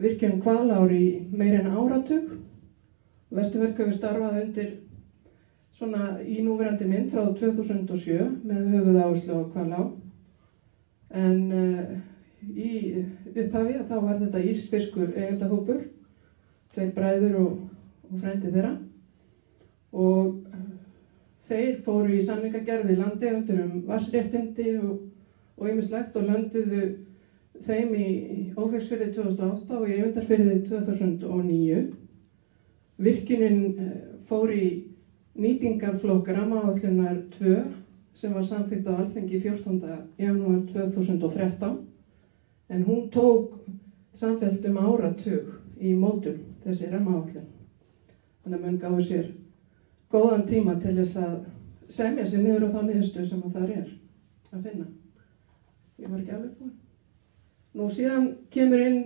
virkjun Hvalár í meira en áratug. Vesturverk hefur starfað undir svona í núverandi mynd frá 2007 með höfuðáherslu á Hvalá. En í upphafi þá var þetta ísfiskur eigendahópur, 2 bræður og frændi þeirra. Og þeir fóru í samningagerð við landeigendur vatnsréttindi og ýmislegt og lönduðu þeim í Ófeigsfirði 2008 og í Eyvindarfirði 2009. Virkjunin fór í nýtingarflokk rammaáætlunar 2 sem var samþykkt á Alþingi 14. janúar 2013 en hún tók samfellt áratug í mótun þessi rammaáætlun. Þannig að menn gáfu sér góðan tíma til þess að semja sér niður á þá niðurstöðu sem þar að finna. Ég var ekki alveg búin. Nú síðan kemur inn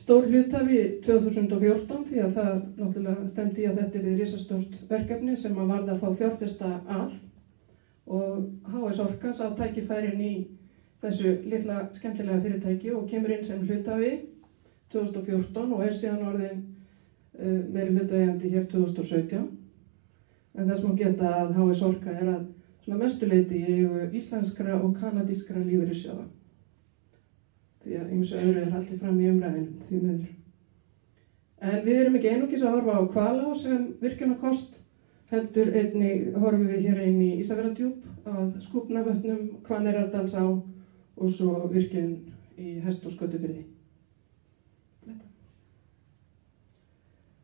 stór hluthafi 2014 því að það náttúrulega stemdi í að þetta risastórt verkefni sem varð að fá fjárfesta að og HS Orka sá tækifærin í þessu litla skemmtilega fyrirtæki og kemur inn sem hluthafi 2014 og síðan orðin meiri hlutaeigandi hér 2017. En þess má geta að HS Orka að svona mestuleyti í eigu íslenskra og kanadískra lífeyrissjóða. Því að ýmsu öðru haldið fram í umræðinu, því miður. En við erum ekki einungis að horfa á Hvalá sem virkjunarkost, heldur einnig horfum við hér inn í Ísafjarðardjúp að Skúfnavötnum, Hvaneyrardalsá og svo virkjun í Hesthússgötufirði.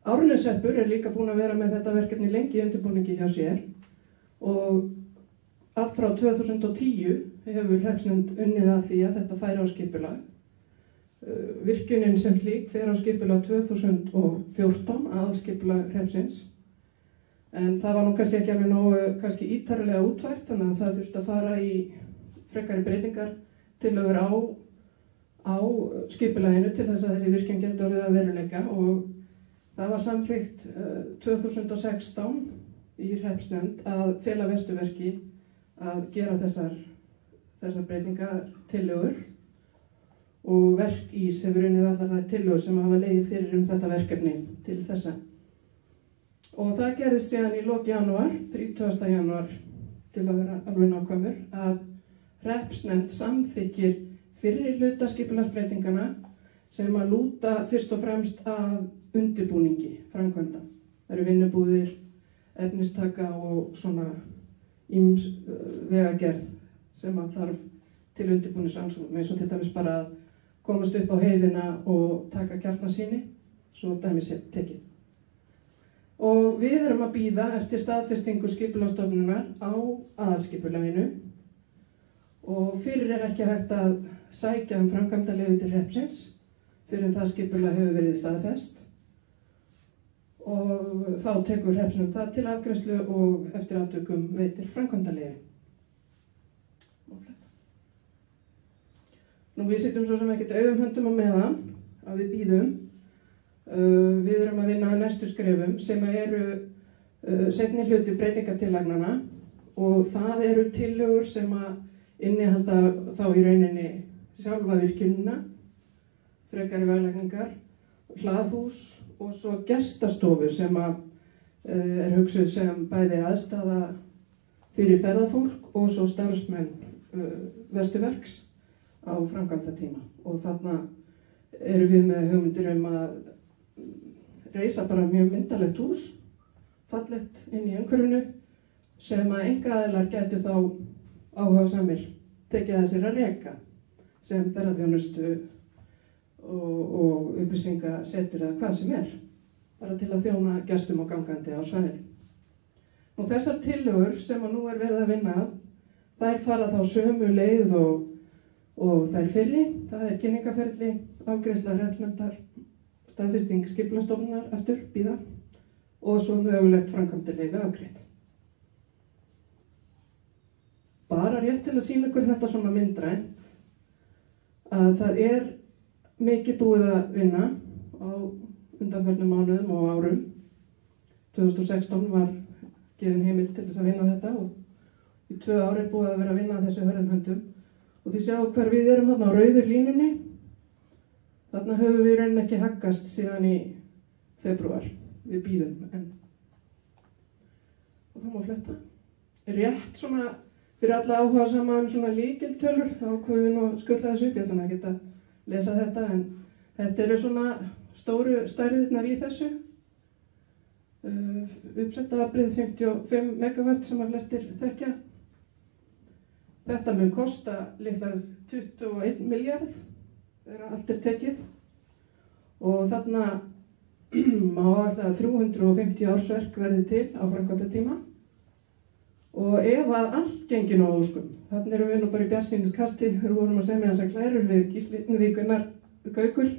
Árneshreppur líka búinn að vera með þetta verkefni lengi í undirbúningi hjá sér og allt frá 2010 hefur hreppsnefnd unnið að því að þetta færi á skipulag. Virkjunin sem slík fer á skipulag 2014, aðalskipulag hreppsins. En það var nú kannski ekki alveg nógu ítarlega útfært, þannig að það þurfti að fara í frekari breytingar tillögur á skipulaginu til þess að þessi virkjun geti orðið að veruleika og það var samþykkt 2016 í hreppsnefnd að fela Vesturverki að gera þessar breytingar tillögur og Verkís hefur unnið allar þær tillögur sem hafa legið fyrir þetta verkefni til þessa. Og það gerðist síðan í lok janúar, 30. janúar til að vera alveg nákvæmur, að hreppsnefnd samþykkir fyrri hluta skipulagsbreytingana sem að lúta fyrst og fremst að undirbúningi framkvæmda. Það eru vinnubúðir, efnistaka og svona vegagerð sem að þarf til undirbúningsrannsóknum, eins og til dæmis bara að komast upp á heiðina og taka kjarnasýni, svo dæmis tekið. Og við erum að bíða eftir staðfestingu skipulagsstofnunar á aðalskipulaginu og fyrir ekki hægt að sækja framkvæmdaleyfi til hreppsins fyrir en það skipulag hefur verið staðfest og þá tekur hreppsnefnd það til afgreiðslu og eftir atvikum veitir framkvæmdaleyfi. Nú við sitjum svo sem ekkert auðum höndum á meðan að við bíðum. Við erum að vinna að næstu skrefum sem eru seinni hluti breytingartillagnanna og það eru tillögur sem að innihalda þá í rauninni sjálfa virkjunina, frekari veglagningar, hlaðhús og svo gestastofu sem að hugsuð sem bæði aðstaða fyrir ferðafólk og svo starfsmenn Vesturverks á framkvæmdatíma. Og þarna eru við með hugmyndir að reisa bara mjög myndalegt hús, fallegt inn í umhverfinu sem að einkaaðilar gætu þá áhugasamir tekið að sér að reka sem ferðaþjónustu og upplýsingasetur eða hvað sem bara til að þjóna gestum og gangandi á svæðinu. Og þessar tillögur sem að nú verið að vinna að, þær fara þá sömu leið og þær fyrri, það kynningarferli, afgreiðsla hreppsnefndar, staðfesting skipulagsstofnunar aftur, bíða og svo mögulegt framkvæmdaleyfi afgreitt. Bara rétt til að sýna ykkur þetta svona myndrænt að það mikið búið að vinna á undanförnum mánuðum og árum. 2016 var gefin heimild til þess að vinna þetta og í 2 ár búið að vera að vinna þessu hörðum höndum og þið sjáu hver við erum þarna á rauður línunni. Þarna höfum við raunin ekki haggast síðan í febrúar. Við bíðum enn. Og það má fletta. Rétt svona fyrir alla áhugasama svona lykiltölur, þá komum við nú að skulla þessu upp. Ég ætla að geta að lesa þetta, en þetta eru svona stóru stærðirnar í þessu. Uppsettaaflið 55 megawatt sem að flestir þekkja. Þetta mun kosta litlar 21 milljarð. Þegar allt tekið og þarna má alltaf 350 ársverk verði til á framkvæmdatíma og ef að allt gengir nógu óskum, þannig erum við nú bara í bjartsýniskasti þegar við vorum að semja þessar glærur við Gísli Gunnar Gaukur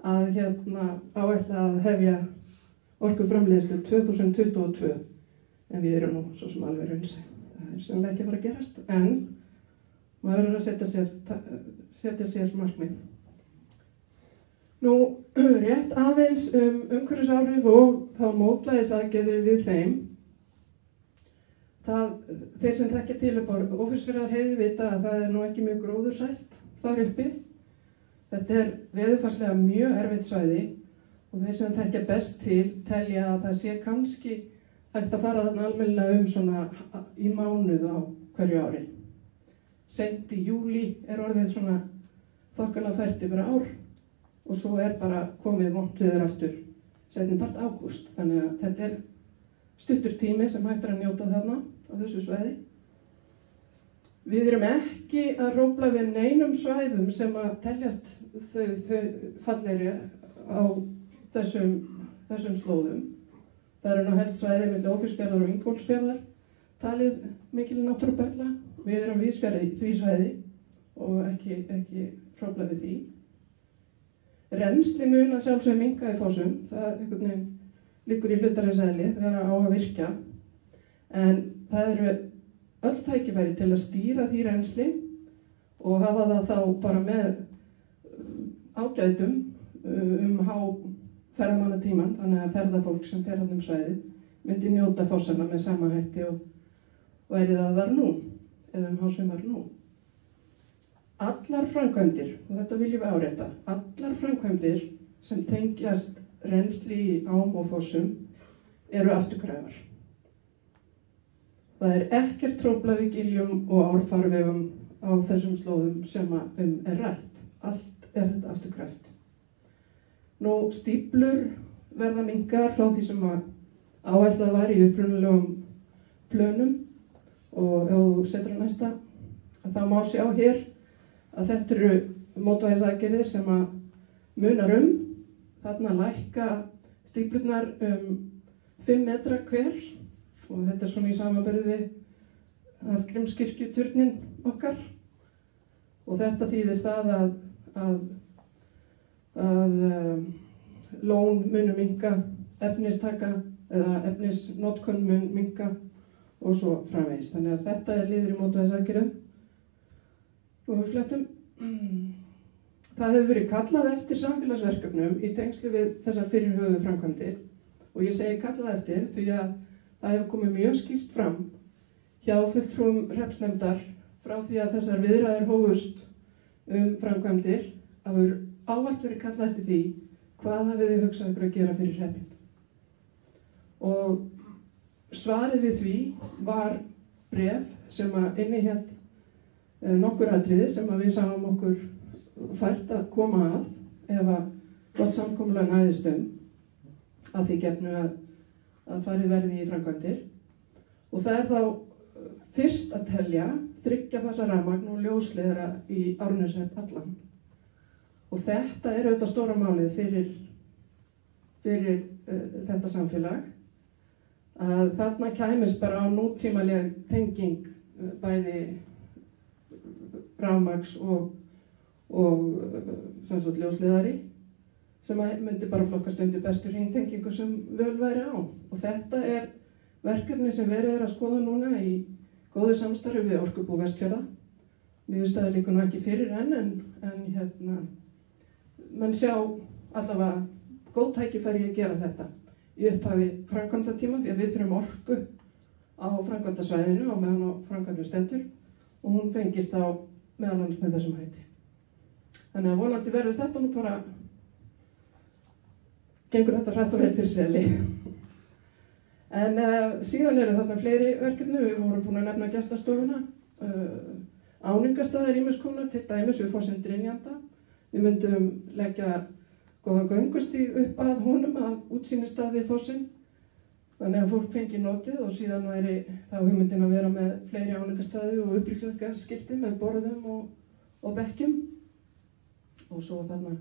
að áætla að hefja orkuframleiðslu 2022 en við erum nú svo sem alveg raunsæ. Það sennilega ekki að fara að gerast en maður verður að setja sér markmið. Nú, rétt aðeins umhverfisáhrif og þá mótvægisaðgerðir við þeim. þeir sem þekkja til upp á Ófeigsfjarðarheiði vita að það er nú ekki mjög gróðursælt þar uppi. Þetta er veðurfarslega mjög erfitt svæði og þeir sem þekkja best til telja að það sé kannski hægt að fara þarna almennilega svona í mánuð á hverju ári. Seint í júlí er orðið svona þokkalega fært yfir ár og svo er bara komið vont viður aftur seinni part ágúst. Þannig að þetta er stuttur tími sem hægt er að njóta þarna á þessu svæði. Við erum ekki að hrófla við neinum svæðum sem að teljast þau fallegri á þessum slóðum. Það eru nú helst svæði milli Ófeigsfjarðar og Ingólfsfjarðar, talið mikil náttúruperla. Við erum víðsfjarri því svæði og ekki hrófla við því. Rennsli mun að sjálfsögðu minnka í fossum, það einhvern veginn liggur í hlutarins eðli þegar á að virka, en það eru öll tækifæri til að stýra því rennsli og hafa það þá bara með ágætum há ferðamannatíman, þannig að ferðafólk sem fer þarna svæðið myndi njóta fossana með sama hætti og væri það var nú, eða hásumar nú. Allar framkvæmdir, og þetta viljum við árétta, allar framkvæmdir sem tengjast rennsli í ám og fossum eru afturkræfar. Það er ekkert truflað við giljum og árfarvegum á þessum slóðum sem er rætt. Allt er þetta afturkræft. Nú, stíflur verða minnkaðar frá því sem áætlað var í upprunalegum plönum og ef þú setur á næsta, að það má sjá hér að þetta eru mótvægisaðgerðir sem að munar þarna lækka stíflurnar 5 metra hver og þetta er svona í samanburði við Hallgrímskirkjuturnin okkar og þetta þýðir það að lón munu minnka, efnistaka eða efnisnotkun mun minnka og svo framvegis. Þannig að þetta er liður í mótvægisaðgerðum. Og við flettum. Það hefur verið kallað eftir samfélagsverkefnum í tengslu við þessar fyrirhuguðu framkvæmdir og ég segi kallað eftir því að það hefur komið mjög skýrt fram hjá fulltrúum hreppsnefndar frá því að þessar viðræður hófust framkvæmdir að hefur ávallt verið kallað eftir því hvað hafið þið hugsað ykkur að gera fyrir hreppin. Og svarið við því var bréf sem að innihélt nokkur atriði sem að við sáum okkur fært að koma að ef að gott samkomulag næðist að því gefnu að farið verði í framkvæmdir. Og það er þá fyrst að telja 3 fasa rafmagn og ljósleiðara í Árneshrepp allan. Og þetta er auðvitað stóra málið fyrir þetta samfélag að þarna kæmist bara á nútímaleg tenging bæði rafmagns og ljósleiðari sem myndi bara flokkast undir bestu hringtengingu sem völ væri á. Og þetta er verkefni sem verið að skoða núna í góðu samstarfi við Orkubú Vestfjarða. Niðurstaða liggur nú ekki fyrir en menn sjá allavega góð tækifæri að gera þetta í upphafi framkvæmdatíma því að við þurfum orku á framkvæmdasvæðinu og meðan á framkvæmdum stendur og hún fengist á meðal annars með þessum hætti. Þannig að vonandi verður þetta nú bara, gengur þetta hratt og vel fyrir seli. En síðan eru þarna fleiri verkefni, við vorum búin að nefna gestastofuna, áningastaðir ýmis konar, til dæmis við fossinn Drynjanda. Við myndum leggja góðan göngustíg upp að honum að útsýnistað við fossinn, þannig að fólk fengi notið og síðan væri þá hugmyndin að vera með fleiri áningastaði og upplýsingaskilti með borðum og bekkjum. Og svo þarna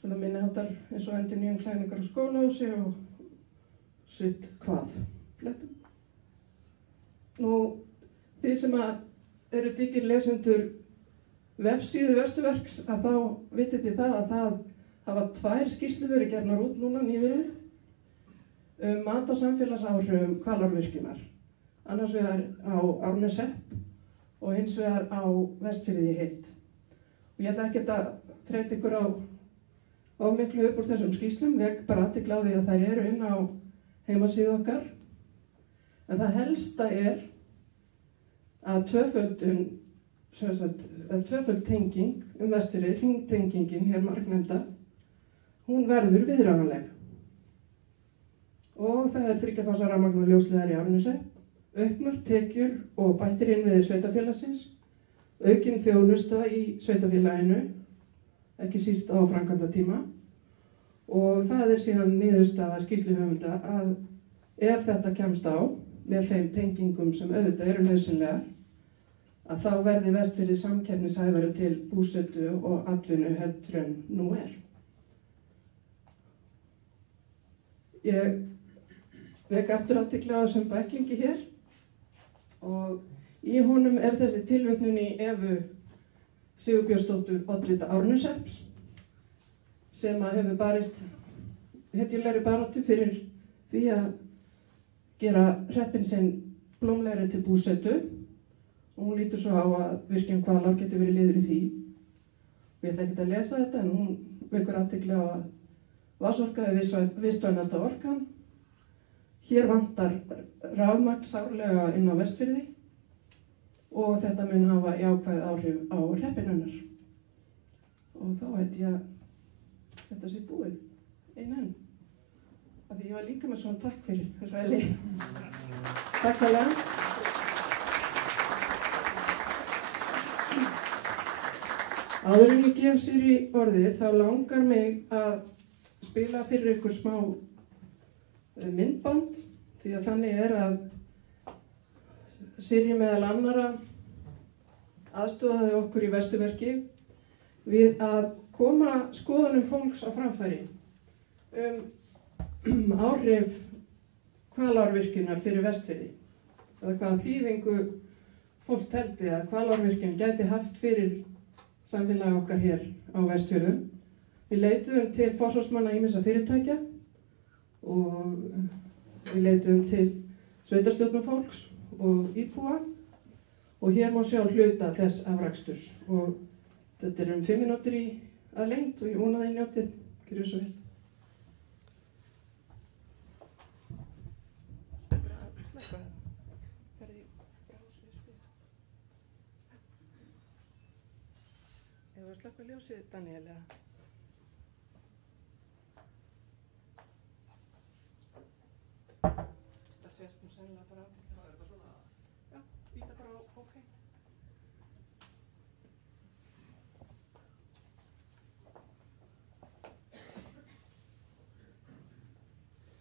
svona minniháttar eins og endurnýjun klæningar á skólahúsi og sitt hvað flettum. Nú, þið sem eru diggir lesendur vefsíðu Vesturverks að þá vitið þið það að það hafa 2 skýrslur verið gefnar út núna nýverið mat á samfélagsáhrifum Hvalárvirkjunar. Annars vegar á Árneshrepp og hins vegar á Vestfirði í heild. Og ég ætla ekkert að þreyta ykkur á miklu upp úr þessum skýrslum, vek bara athygli á því að þær eru inn á heimasíðu okkar. En það helsta að tvöföld tenging Vestfirði, hringtengingin hér margnefnda, hún verður viðráðanleg. Og það 3 fasa rafmagn og ljósleiðari í Árneshrepp, auknar tekjur og bættir innviðir sveitarfélagsins, aukin þjónusta í sveitarfélaginu, ekki síst á framkvæmdatíma, og það síðan niðurstaða skýrsluhöfunda að ef þetta kemst á með þeim tengingum sem auðvitað eru nauðsynlegar, að þá verði Vestfirði samkeppnishæfari til búsetu og atvinnu heldur en nú er. Ég vek aftur athygli á þessum bæklingi hér og í honum þessi tilvitnun í Evu Sigurbjörnsdóttur oddvita Árneshreps sem hefur barist hetjulegri baráttu fyrir því að gera hreppinn sinn blómlegri til búsetu og hún lítur svo á að virkjun Hvalár getur verið liður í því. Ég ætla ekki að lesa þetta en hún vekur athygli á að vatnsorka vistvænasta orkan. Hér vantar rafmagn sárlega inn á Vestfirði og þetta mun hafa jákvæð áhrif á hreppinn hennar. Og þá held ég að þetta sé búið. Amen. Af því ég var líka með svona takk fyrir þessu Eli. Takk fyrir. Áður en ég gef sér í orðið þá langar mig að spila fyrir ykkur smá myndband því að þannig að Sirri meðal annara aðstoðaði okkur í Vesturverki við að koma skoðunum fólks á framfæri áhrif Hvalárvirkjunar fyrir Vestfirði eða hvaða þýðingu fólk teldi að Hvalárvirkjun gæti haft fyrir samfélag okkar hér á Vestfjörðum. Við leituðum til forsvarsmanna ýmissa fyrirtækja og við leituðum til sveitarstjórnarfólks og íbúa og hér má sjá hluta þess afraksturs og þetta 5 mínútur að lengd og ég vona að þið njótið. Gjörið svo vel. Hefur þú slökkvað ljósið, Daniel, eða? Það sést nú sennilega bara ágætlega. Er þetta svona? Já, íta bara á OK.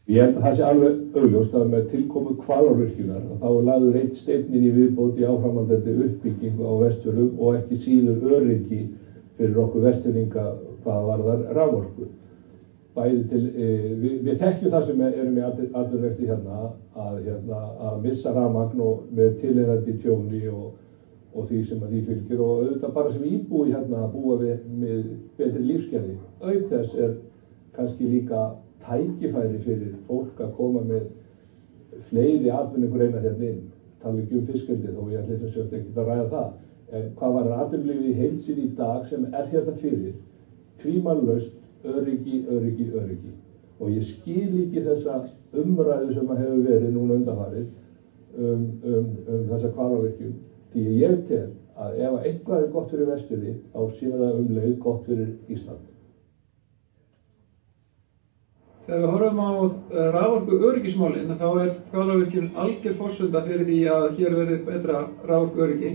Ég held að það sé alveg augljóst að með tilkomu Hvalárvirkjunar að þá lagður einn steinninn í viðbót í áframhaldandi uppbyggingu á Vestfjörðum og ekki síður öryggi fyrir okkur Vestfirðinga hvað varðar raforku. Bæði til, við þekkjum það sem erum í atvinnurekstri hérna að missa rafmagn og með tilheyrandi tjóni og því sem að því fylgir og auðvitað bara sem íbúi hérna að búa við með betri lífsgæði. Auk þess kannski líka tækifæri fyrir fólk að koma með fleiri atvinnugreinar hérna inn. Tala ekki fiskeldi þó ég ætla ekki að ræða það. En hvað var atvinnulífið í heild sinni í dag sem hérna fyrir? Tvímælalaust öryggi. Og ég skil ekki þessa umræðu sem hefur verið núna undanfarið þessa Hvalárvirkjun. Því ég tel að ef eitthvað gott fyrir Vestfirði, þá sé það leið gott fyrir Ísland. Þegar við horfum á raforku öryggismálin, þá Hvalárvirkjun algjör forsenda fyrir því að hér verði betra raforku öryggi.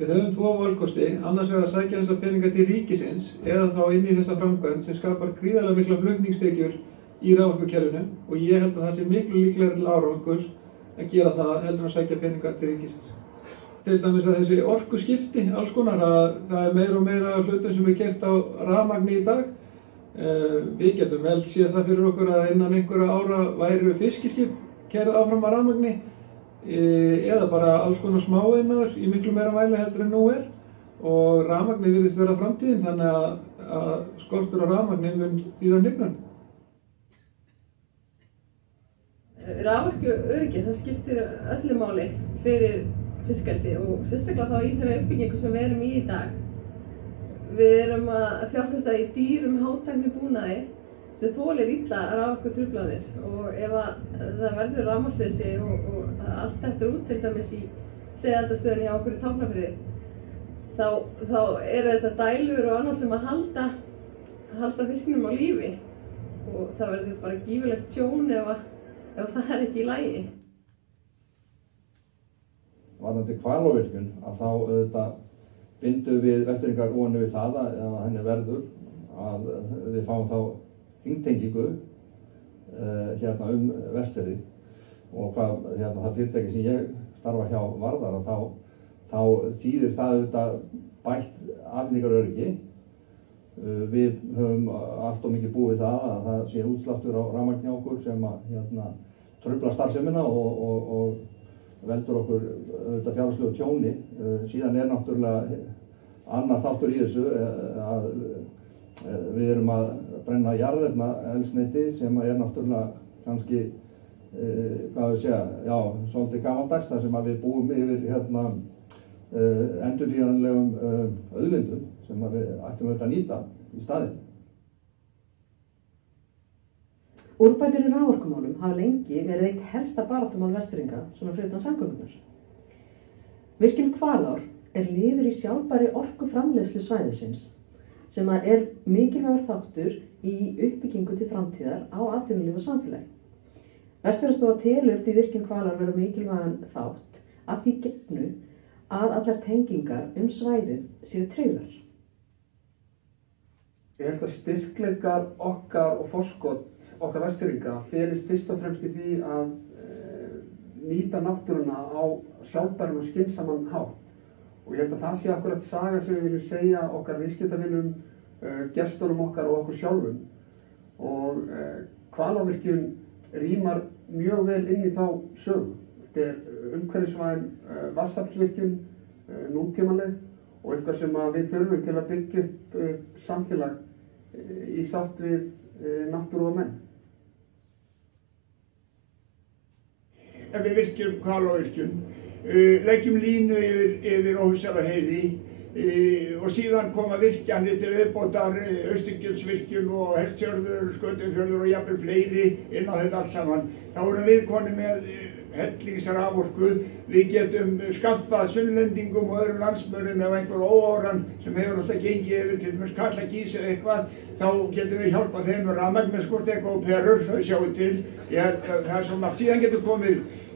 Við höfum 2 valkosti, annars vegar að sækja þessa peninga til ríkisins eða þá inn í þessa framkvæmd sem skapar gríðarlega mikla flutningstekjur í raforkukerfinu og ég held að það sé miklu líklegri til árangurs að gera það heldur en að sækja peninga til ríkisins. Til dæmis að þessi orkuskipti, alls konar, að það meira og meira hlutum sem gert á rafmagni í dag. Við getum vel séð það fyrir okkur að innan einhverja ára væru fiskiskip keyrð áfram að rafmagni eða bara alls konar smáiðnaður í miklu meira mæli heldur en nú og rafmagni virðist vera framtíðin þannig að skortur á rafmagni mun þýða hnignun. Raforku öryggi, það skiptir öllu máli fyrir fiskeldi og sérstaklega þá í þeirra uppbyggingu sem við erum í dag. Við erum að fjárfesta í dýrum hátækni búnaði sem þolir illa raforkutruflanir og ef það verður rafmagnsleysi og allt þetta út til dæmis í segaldastöðinni hjá okkur í Tálknafirði þá eru þetta dælur og annað sem að halda fiskinum á lífi og það verður bara gífurlegt tjón ef það er ekki í lagi. Varðandi Hvalárvirkjun að þá auðvitað bindum við Vestfirðingar vonir við það að ef henni verður að við fáum þá hringtengingu hérna Vestfirði og hvað það fyrirtæki sem ég starfa hjá varðar að þá þýðir það auðvitað bætt afhendingaröryggi. Við höfum allt of mikið búið það að það sé útsláttur á rafmagni hjá okkur sem að trufla starfsemina og veldur okkur auðvitað fjárhagslegu tjóni. Síðan náttúrulega annar þáttur í þessu að við erum að brenna jarðefnaeldsneyti sem náttúrulega kannski, hvað við segja, svolítið gamaldags þar sem að við búum yfir endurnýjanlegum auðlindum sem við ættum auðvitað að nýta í staðinn. Úrbætur í raforkumálum hafa lengi verið eitt helsta baráttumál Vestfirðinga, svona fyrir utan samgöngunar. Virkjun Hvalár er liður í sjálfbærri orkuframleiðslu svæðisins, sem er mikilvægur þáttur í uppbyggingu til framtíðar á atvinnulíf og samfélagi. Vestfjarðastofa telur því virkjun Hvalár vera mikilvægan þátt að því gefnu að allar tengingar svæðið séu tryggðar. Ég held að styrkleikar okkar og forskot okkar Vestfirðinga felist fyrst og fremst í því að nýta náttúruna á sjálfbæran og skynsaman hátt. Og ég held að það sé akkurat saga sem við viljum segja okkar viðskiptavinum, gestunum okkar og okkur sjálfum. Og Hvalárvirkjun rýmar mjög vel inn í þá sögu. Þetta er umhverfisvæn vatnsaflsvirkjun, nútímaleg og eitthvað sem við þurfum til að byggja upp samfélag í sátt við náttúru og menn. Ef við virkjum Hvalárvirkjun, leggjum línu yfir Ófusselaheiði og síðan koma virkjanir til viðbótar, Austurgilsvirkjun og Hestfjörður, Skötufjörður og jafnvel fleiri inn á þetta allt saman. Þá erum við konum með hellingsraforku, við getum skaffað Sunnlendingum og öðrum landsmönnum ef einhver óáran sem hefur alltaf gengið yfir til dæmis Karlagís eða eitthvað, þá getum við hjálpað þeim með rafmagn með skort eitthvað og perur, þau sjáum til. Það er svo margt.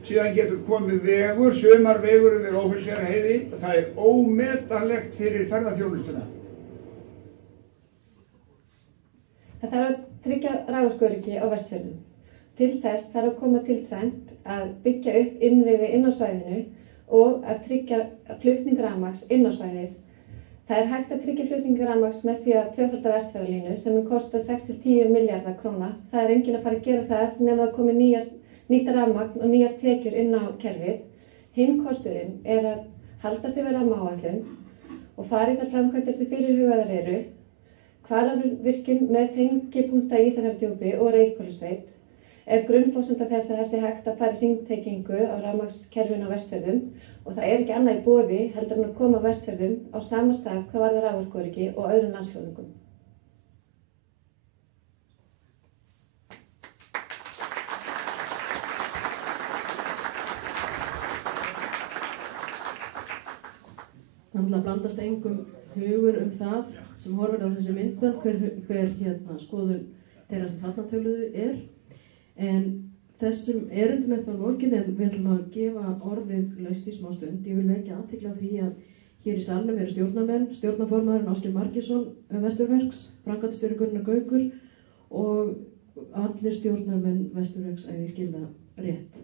Síðan getur komið vegur, sumarvegur yfir Ófusselaheiði og það er ómetanlegt fyrir ferðaþjónustuna. Það þarf að tryggja raforkuöryggi á Vestfjörðum. Til þess þarf að koma til tvennt að byggja upp innviði inn á svæðinu og að tryggja flutning rafmagns inn á svæðið. Það er hægt að tryggja flutning rafmagns með því að tvöfalda Vestfjarðalínu sem mun kosta 6–10 milljarða króna. Það er enginn að fara að gera það nema að komi nýtt rafmagn og nýjar tekjur inn á kerfið. Hinn kosturinn er að halda sig við rammaáætlun og fara í þær framkvæmdir sem fyrirhugaðar eru. Hvalárvirkjun með tengipunkta í Ísafjarðardjúpi og Reykhólasveit er grunnforsenda þess að þessi hægt að fara í hringtengingu á rafmagnskerfinu á Vestfjörðum og það er ekki annað í boði heldur en að koma á Vestfjörðum á sama stað hvað varðar raforkuöryggi og öðrum landsfjórðungum. Þannig að blandast engum hugur það sem horfir á þessi myndbönd hver skoðun þeirra sem þarna töluðu er. En þessum erindum þá lokið en við ætlum að gefa orðið laust í smá stund. Ég vil vekja athygli á því að hér í salnum eru stjórnarmenn, stjórnarformaðurinn Ásgeir Margeirsson Vesturverks, framkvæmdastjóri Gunnar Gaukur og allir stjórnarmenn Vesturverks ef ég skil það rétt.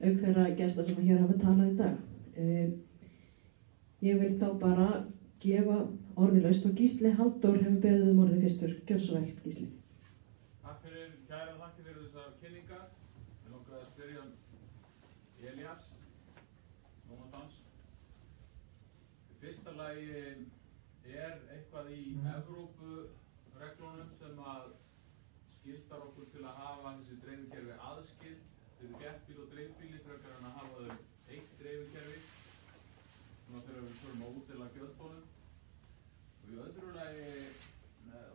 Auk þeirra gesta sem hér hafa talað í dag. Ég vil þá bara gefa orðið laust og Gísli Halldór hefur beðið orðið fyrstur. Gjörðu svo vel, Gísli. Takk fyrir þessar kynningar. Ég langaði að spyrja Elías, Jónatans. Í fyrsta lagi eitthvað í Evrópureglunum sem að skyldar okkur til að hafa þessi dreifikerfi aðskild fyrir þéttbýli og dreifbýli frekar en að hafa þau eitt dreifikerfi. Svona þegar við förum að útdeila gjöldunum. Og í öðru lagi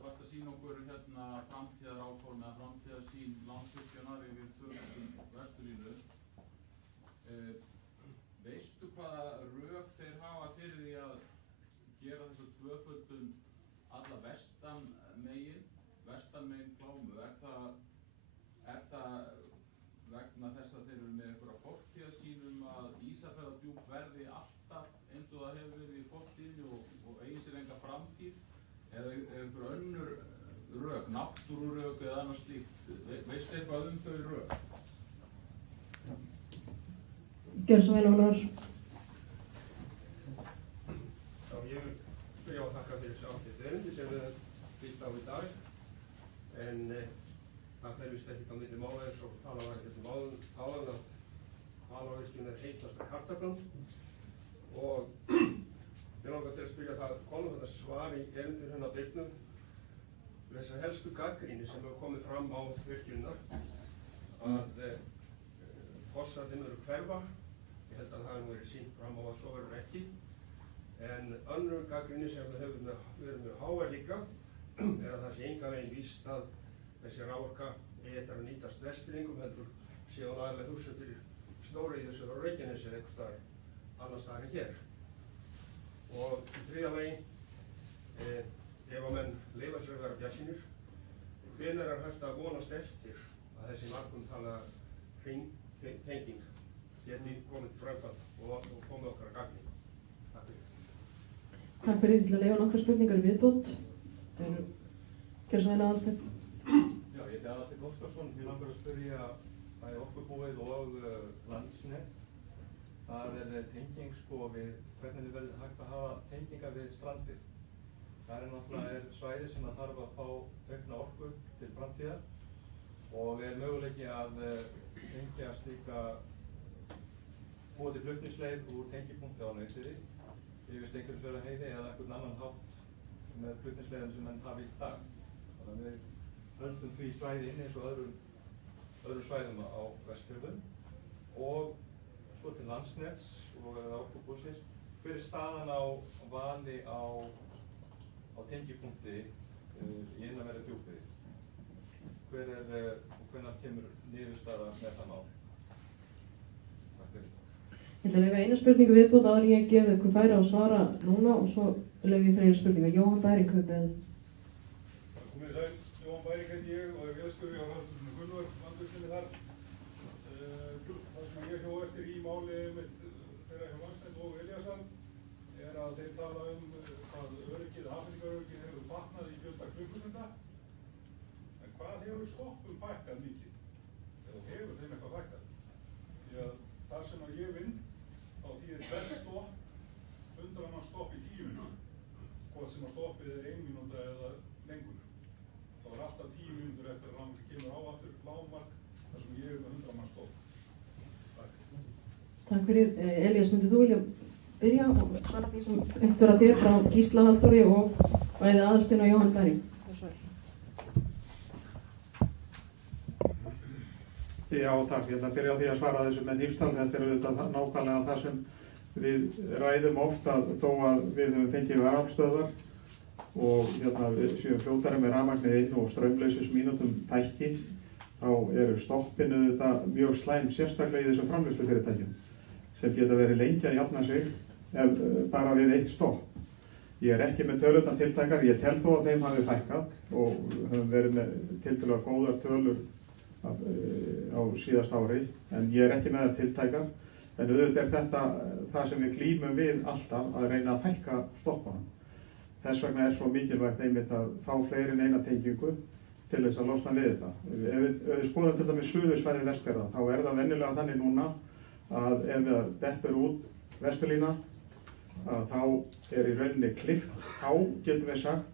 varst að sýna okkur framtíðaráform eða framtíðarsýn Landsvirkjunar yfir tvöföldun Vesturlínu. Veistu hvaða rök þeir hafa fyrir því að gera þessa tvöföldun alla vestan megin Glámu? Er það vegna þess að þeir eru með einhverja fortíðarsýn að Ísafjarðardjúp verði alltaf eins og það hefur verið í fortíðinni og eigi sér enga framtíð? Eða einhver önnur rök, náttúrurök eða annars slíkt? Veistu eitthvað þau rök? Gjörðu svo vel, Ólafur. Já, ég vil byrja á að þakka fyrir þessi ágætt erindi sem við fylgta á í dag. En það fer vist ekkert á milli mála eins og tala var ekkert áðan að Hvalárvirkjun heitasta kartaflan. Og ég langar til að spyrja það, kom þetta svar í erindin hennar Birnu þessar helstu gagnrýni sem hefur komið fram á virkjunina að fossarnir eru hverfa. Ég held að það hefur verið sýnt fram á að svo verður ekki. En önnur gagnrýni sem við höfum verið með hávær líka er að það sé engan veginn víst að þessi raforka eigi eftir að nýtast Vestfirðingum heldur séu aðalega húsið fyrir stóriðju sem á Reykjanesi eða einhvers staðar annars staðar en hér. Og í þriðja lagi, ef að menn leyfa sér að vera bjartsýnir, hvenær er hægt að vonast eftir að þessi margumtala hringtenging geti komið til framkvæmda og komið okkar að gagni? Takk fyrir. Takk fyrir. Ég ætla að leyfa nokkrar spurningar í viðbót. Gjörðu svo vel, Aðalsteinn. Já, ég heiti Aðalsteinn Óskarsson. Ég langar að spyrja bæði Orkubúið og Landsnet. Það er tenging við hvernig þið verður hægt að hafa tengingar við strandir. Það náttúrulega svæði sem það þarf að fá aukna orku til framtíðar og möguleiki að tengja slíka búið til flutningsleið úr tengipunkti á Nautheiði yfir Steingrímsfjarðarheiði eða einhvern annan hátt með flutningsleiðum sem menn hafi í dag. Þannig að við höldum því svæði inn eins og öðrum svæðum á Vestfjörðum og svo til Landsnets og Orkubúsins. Hver er staðan á vali á tengipunkti í innanverðu Djúpið? Hvenær kemur niðurstaða með það mál? Takk fyrir. Ég ætla að leyfa eina spurningu viðbót áður en ég gef ykkur færi á að svara núna og svo leyfi ég fleiri spurningar. Jóhann Bæring hefur beðið. Komið sæl, Jóhann Bæring heiti ég og er vélstjóri á Ráðhúsinu Gunnvör, Landvirkjunni þar. Það sem ég hjó eftir í máli þeirra hjá Landsnet og Elíasar er að þeir tala hvað afhendingaröryggið hefur batnað í fjölda klukkustunda. En hvað hefur stoppum fækkað mikið? Eða hefur þeim eitthvað fækkað? Því að þar sem að ég vinn, þá þýðir hvert stopp 100 manns stopp í 10 mínútur. Hvort sem að stoppið er 1 mínúta eða lengur. Það var alltaf 10 mínútur eftir að rafmagn kemur á aftur lágmark þar sem ég er með 100 manns stopp. Takk. Takk fyrir. Elías, myndið þú vilja byrja og svara því sem eftir að þér frá Gísla Halldóri og bæði Aðalsteinn og Jóhann Bæring? Já, takk. Ég ætla að byrja á því að svara þessu með Hnífsdal. Þetta er auðvitað nákvæmlega það sem við ræðum oft að þó að við höfum fengið varaflstöðvar og við séum fljótari með rafmagnið einu og straumleysismínútum fækki, þá eru stoppin auðvitað mjög slæm, sérstaklega í þessum framleiðslufyrirtækjum sem geta verið lengi að jafna sig bara við eitt stopp. Ég er ekki með tölurnar tiltækar, ég tel þó að þeim hafi fækkað og höfum verið með tiltölulega góðar tölur á síðast ári, en ég er ekki með það tiltækar. En auðvitað er þetta það sem við glímum við alltaf, að reyna að fækka stoppunum. Þess vegna er svo mikilvægt einmitt að fá fleiri en eina tengingu til þess að losna við þetta. Ef við skoðum til dæmis suðursvæði Vestfjarða, þá er það venjulega þannig núna að ef við dettur út Vesturlína, að þá er í rauninni klift á, getum við sagt,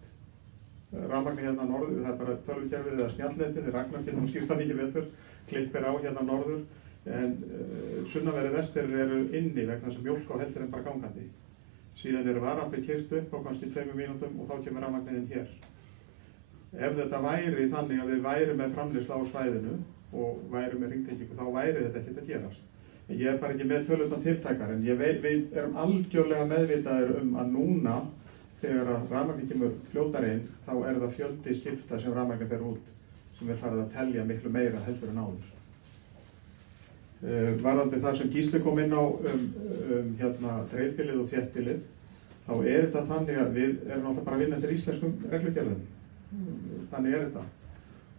rafmagni hérna norður, það er bara tölvukerfið eða snjallnetið, Ragnar getum skýrt það mikið betur, klippir á hérna norður, en sunnanverðir Vestfjarðir eru inni vegna þess að mjólk á heldur en bara gangandi. Síðan eru varafli keyrt upp á kannski 2 mínútum og þá kemur rafmagniðinn hér. Ef þetta væri þannig að við væri með framleiðslu á svæðinu og væri með hringtengingu, þá væri þetta ekkert að gerast. Ég er bara ekki með tölurnar tiltækar, en við erum algjörlega meðvitaðir að núna, þegar að rafmagni kemur fljótar inn, þá er það fjöldi skipta sem rafmagni fer út. sem farið að telja miklu meira heldur en áður. Varðandi það sem Gísli kom inn á dreifbýlið og þéttbýlið, þá þetta þannig að við erum alltaf bara að vinna eftir íslenskum reglugerðum. Þannig þetta.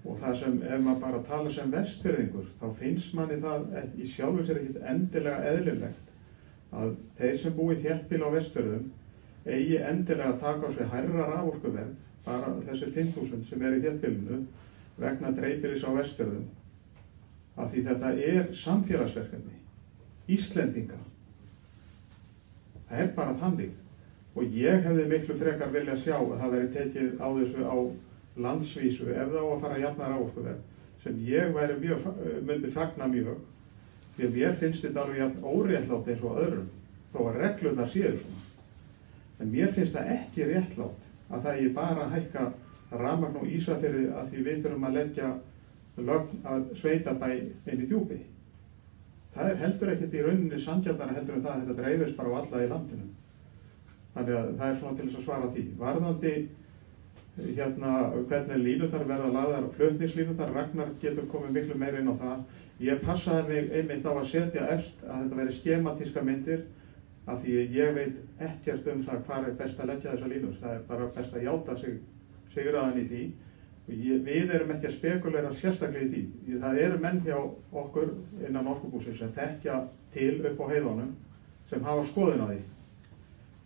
Og það sem, ef maður bara tala sem Vestfirðingur, þá finnst manni það í sjálfu sér ekkert endilega eðlilegt að þeir sem búi í þéttbýli á Vestfjörðum eigi endilega að taka á sig hærra raforkuverð, bara þessir 5.000 sem í þéttbýlinu, vegna dreifbýlis á Vestfjörðum. Af því þetta samfélagsverkefni, Íslendinga. Það bara þannig. Og ég hefði miklu frekar vilja sjá að það veri tekið á þessu á landsvísu ef það á að fara að jafna raforkuverð, sem ég myndi fagna mjög, því að mér finnst þetta alveg jafn óréttlátt eins og öðrum, þó að reglurnar séu svona. En mér finnst það ekki réttlátt að það ég bara hækka rafmagn og Ísafirði að því við þurfum að leggja lögn að sveitabæ inn í Djúpi. Það heldur ekkert í rauninni sanngjarnara heldur en það að þetta dreifist bara á alla í landinu. Þannig að það svona til þess að svara því. Varðandi hvernig línurnar verða lagðar, flutningslínurnar, Ragnar getur komið miklu meira inn á það. Ég passaði mig einmitt á að setja efst að þetta veri skematíska myndir, af því ég veit ekkert það hvar best að leggja þessar línur. Það bara best að játa sigraðan í því. Við erum ekki að spekulera sérstaklega í því. Það menn hjá okkur innan Orkubúsins sem þekkja til upp á heiðunum sem hafa skoðun á því.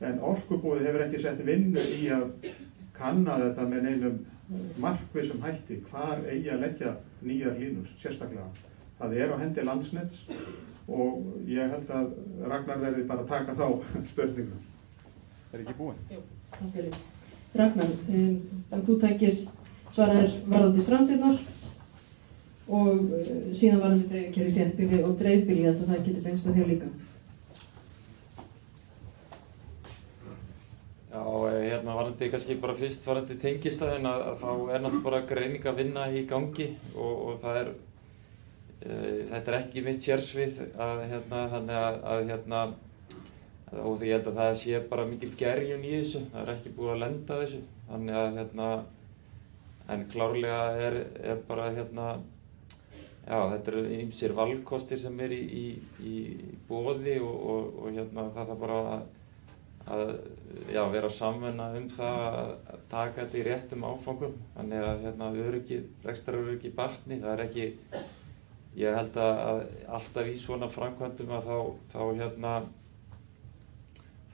En Orkubúið hefur ekki sett vinnu í að kanna þetta með neinum markvissum hætti hvar eigi að leggja nýjar línur sérstaklega. Það á hendi Landsnets og ég held að Ragnar verði bara að taka þá spurningu. Ekki búin? Jú, takk fyrir. Ragnar, þú tækir svaraðir varðandi strandirnar og síðan varðandi dreifikerfi, þéttbýli og dreifbýli, að það getur beinst að þér líka. Já, varðandi kannski bara fyrst varðandi tengistæðin að þá náttúrulega bara greining að vinna í gangi og það þetta ekki mitt sérsvið þannig og því ég held að það sé bara mikil gerjun í þessu, það ekki búið að lenda þessu, þannig að en klárlega bara já, þetta ýmsir valkostir sem í boði og það þarf bara að vera samvinna það að taka þetta í réttum áfangum, þannig að rekstraröryggi batni, það ekki, ég held að alltaf í svona framkvæmdum að þá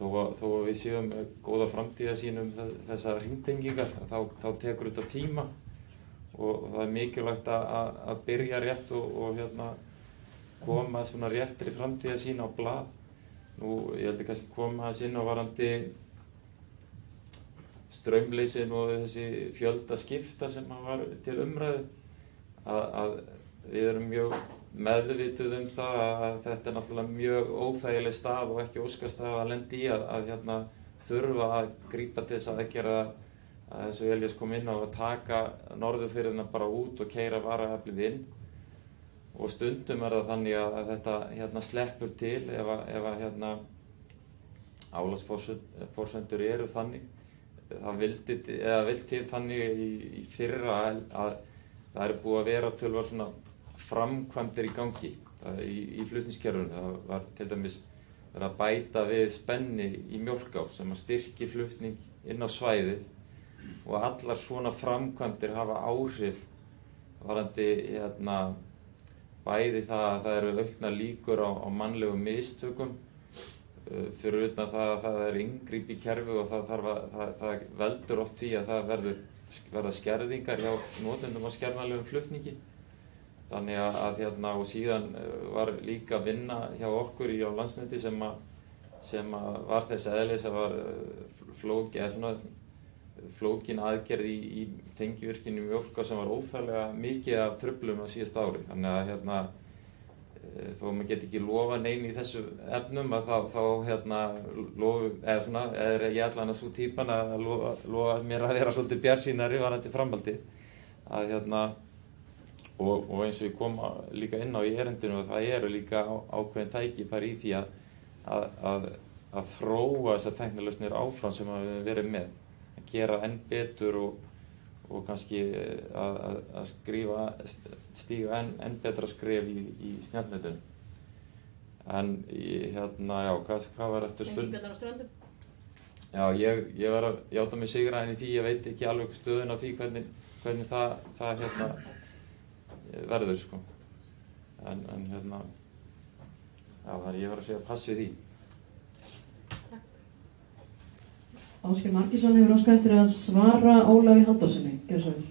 þó að við séum góða framtíðarsýn þessar hringtengingar, þá tekur þetta tíma og það mikilvægt að byrja rétt og koma svona réttri framtíðarsýn á blað. Nú, ég held að kannski koma inn á varðandi straumleysin og þessi fjöldaskipta sem var til umræðu, að við erum mjög meðvituð það að þetta náttúrulega mjög óþægileg stað og ekki óskastað að lenda í að þurfa að grípa til þess aðgerða að eins og Elías kom inn á að taka norðurfirðina bara út og keyra varaaflið inn og stundum það þannig að þetta sleppur til ef álagsforsendur eru þannig. Það vill til þannig í fyrra að það búið að vera tölvar svona framkvæmdir í gangi í flutningskerfinu. Það var til dæmis verið að bæta við spenni í Mjólká sem að styrki flutning inn á svæðið og allar svona framkvæmdir hafa áhrif varðandi bæði það að það eru aukna líkur á mannlegum mistökum fyrir utan það að það inngrip í kerfi og það veldur oft því að það verða skerðingar hjá notendum á skerðanlegum flutningi. Þannig að og síðan var líka vinna hjá okkur á Landsneti sem var þess eðlis að var flókin aðgerð í tengivirkjunni Mjólká sem var óþarlega mikið af truflum á síðasta ári. Þannig að þó maður get ekki lofa neinu í þessu efnum að ég allan að sú típan að lofa mér að vera svolítið bjartsýnari varðandi framhaldi og eins og ég kom líka inn á í erindinu og það eru líka ákveðin tækifæri í því að þróa þessar tæknilausnir áfram sem við höfum verið með, að gera enn betur og kannski að stíga enn betra skref í snjallnetinu. En já, hvað var eftir spurning? Tengingarnar á Ströndum? Já, ég var að játa mig sigraðinn í því, ég veit ekki alveg stöðun á því hvernig það verður, sko. En já, þannig ég var að segja pass við því. Ásgeir Margeirsson hefur óskað eftir að svara Ólafi Halldórssoni. Gjörðu svo vel.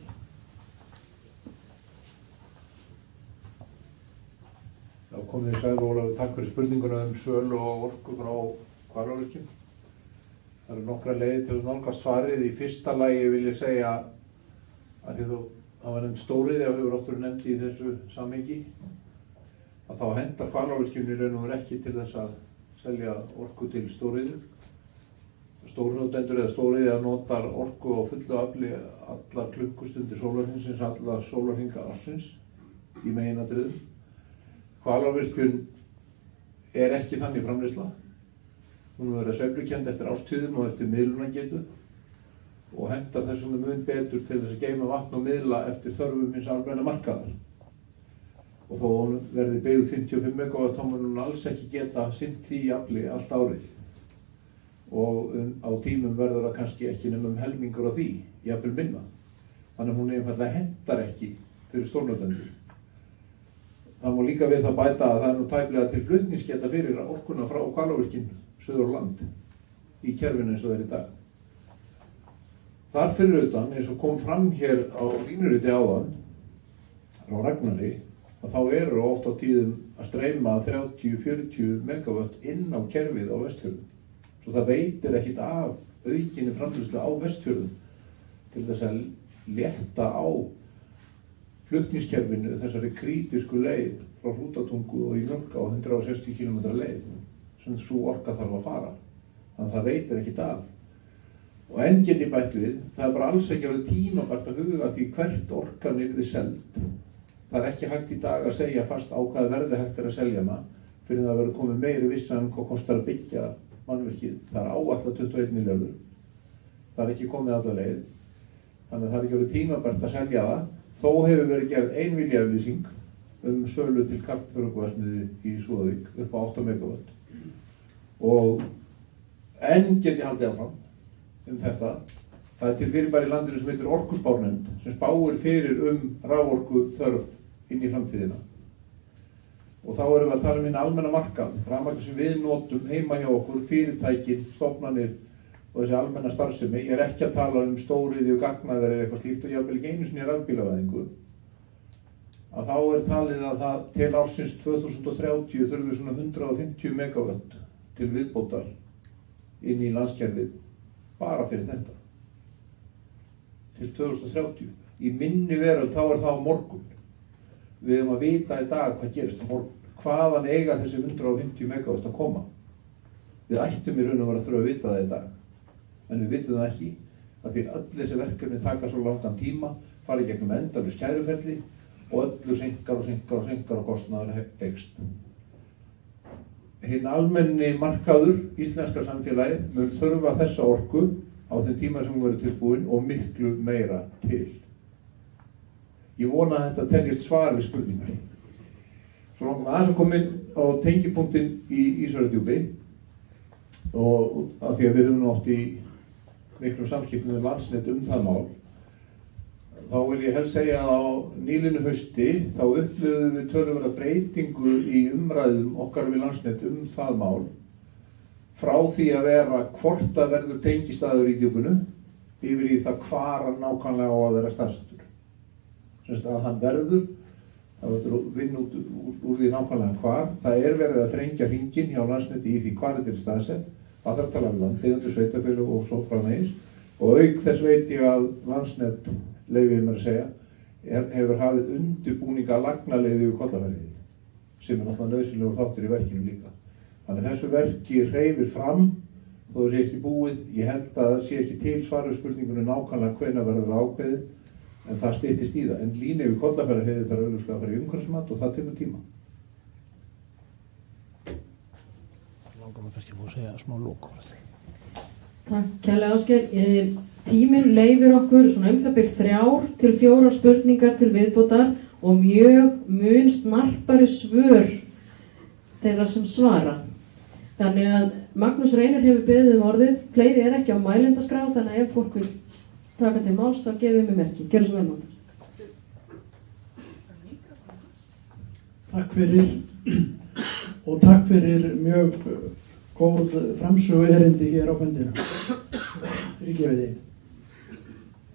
Já, komið þið sæl Ólafur, takk fyrir spurninguna sölu og orku frá Hvalárvirkjun. Það eru nokkra leiðir til að nálgast svarið. Í fyrsta lagi vil ég segja að því það var nefnd stóriðja og hefur oft verið nefnd í þessu samhengi, að þá hendar Hvalárvirkjun í raun og veru ekki til þess að selja orku til stóriðju. Stórnotendur eða stóriðja notar orku á fullu afli allar klukkustundir sólarhringsins, allar sólarhringa ársins í meginatriðum. Hvalárvirkjun ekki þannig framleiðsla. Hún verður sveiflukennd eftir árstíðum og eftir miðlunargetu og hentar þessum mun betur til þess að geyma vatn og miðla eftir þörfum hins almenna markaðar. Og þó hún verði byggð 55 megawatt þá mun hún alls ekki geta sinnt því afli allt árið. Og á tímum verður það kannski ekki nema helmingur á því, jafnvel minna. Þannig að hún einfaldlega hentar ekki fyrir stórnotendur. Það má líka við það bæta að það nú tæplega til flutningsgeta fyrir orkuna frá Hvalárvirkjun suður á land í kerfinu eins og það í dag. Þar fyrir utan, eins og kom fram hér á línuriti áðan, á Ragnari, að þá eru oft á tíðum að streyma 30-40 megawatt inn á kerfið á Vestfjörðum. Svo það veitir ekkit af aukinni framleiðslu á Vestfjörðum til þess að létta á flutningskerfinu þessari krítísku leið frá Hrútatungu og í Mjölká 160 km leið sem svo orka þarf að fara. Þannig að það veitir ekkit af. Og enn get ég bætt við, það bara alls ekki alveg tímabært að huga því hvert orkan yrði seld. Það ekki hægt í dag að segja fast á hvað verði hægt að selja hana fyrir það verður komið meiri vissa hvað kostar að byggja mannvirkið. Það áætlað 21 milljarður. Það ekki komið alla leið. Þannig að það ekki alveg tímabært að selja það. Þó hefur verið gerð viljayfirlýsing sölu til kalkþörungaverksmiðju í Súðavík upp á 8 megawatt. Og enn get ég haldið áfram þetta. Það til fyrirbæri í landinu sem heitir Orkuspárnefnd sem spáir fyrir raforku þörf inn í framtíðina. Og þá erum við að tala um hinn almenna markað, rafmagn sem við notum heima hjá okkur, fyrirtækin, stofnanir og þessi almenna starfsemi. Ég ekki að tala um stóriðju og gagnaver eða eitthvað slíkt og jafnvel ekki einu sinni rafbílavæðingu. Að þá talið að það til ársins 2030 þurfum við svona 150 megawatt til viðbótar inn í landskerfið bara fyrir þetta. Til 2030. Í minni veröld þá það á morgun. Við höfum að vita í dag hvað gerist á morgun. Hvaðan eiga þessi 150 megawatt að koma? Við ættum í raun og vera að þurfa að vita það í dag. En við vitum það ekki, að því öll þessi verkefni taka svo langan tíma, fara í gegnum endalaus kæruferli og öllu seinkar og kostnaður eykst. Hinn almenni markaður, íslenska samfélagið, mun þurfa þessa orku á þeim tíma sem hún verður tilbúin og miklu meira til. Ég vona að þetta teljist svar við spurningar. Svo langum við aðeins að koma inn á tengipunktinn í Ísafjarðardjúpi og af því að við höfum átt í miklum samskiptum við Landsnet það mál. Þá vil ég helst segja að á nýlinu hausti þá upplifðum við töluverða breytingu í umræðum okkar við Landsnet það mál frá því að vera hvort það verður tengistaður í djúpinu yfir í það hvar hann nákvæmlega á að vera staðsettur. Semst að hann verður, það verður að vinna úr því nákvæmlega hvar. Það verið að þrengja hringinn hjá Landsneti í því hvar þetta er staðsett. Það þarf að tala um landeigendur, sveitarfélög og svo framvegis. Og auk þess veit ég að Landsnet, leyfi ég mér að segja, hefur hafið undirbúninga lagnaleiði við Kollafærði, sem náttúrulega nauðsynlegur þáttur í verkinu líka. Þannig að þessu verki hreyfir fram, þó það sé ekki búið. Ég held að það sé ekki til svar við spurningunni nákvæmlega hvenær verður það ákveðið, en það styttist í það. En línu við Kollafærði þarf augljóslega að fara í umhverfismat og það tekur tíma. Langar mig kannski að segja smá lokaorð. Takk kærlega Ásgeir. Tíminn leyfir okkur svona það bil 3 til 4 spurningar til viðbótar og mun snarpari svör þeirra sem svara. Þannig að Magnús Reynir hefur beðið orðið, fleiri ekki á mælendaskrá, þannig að ef fólk vil taka til máls þá gefið mér merki. Gjörðu svo vel, Magnús. Takk fyrir og takk fyrir mjög góð framsögu erindi hér á fundinu. Fyrirgefiði.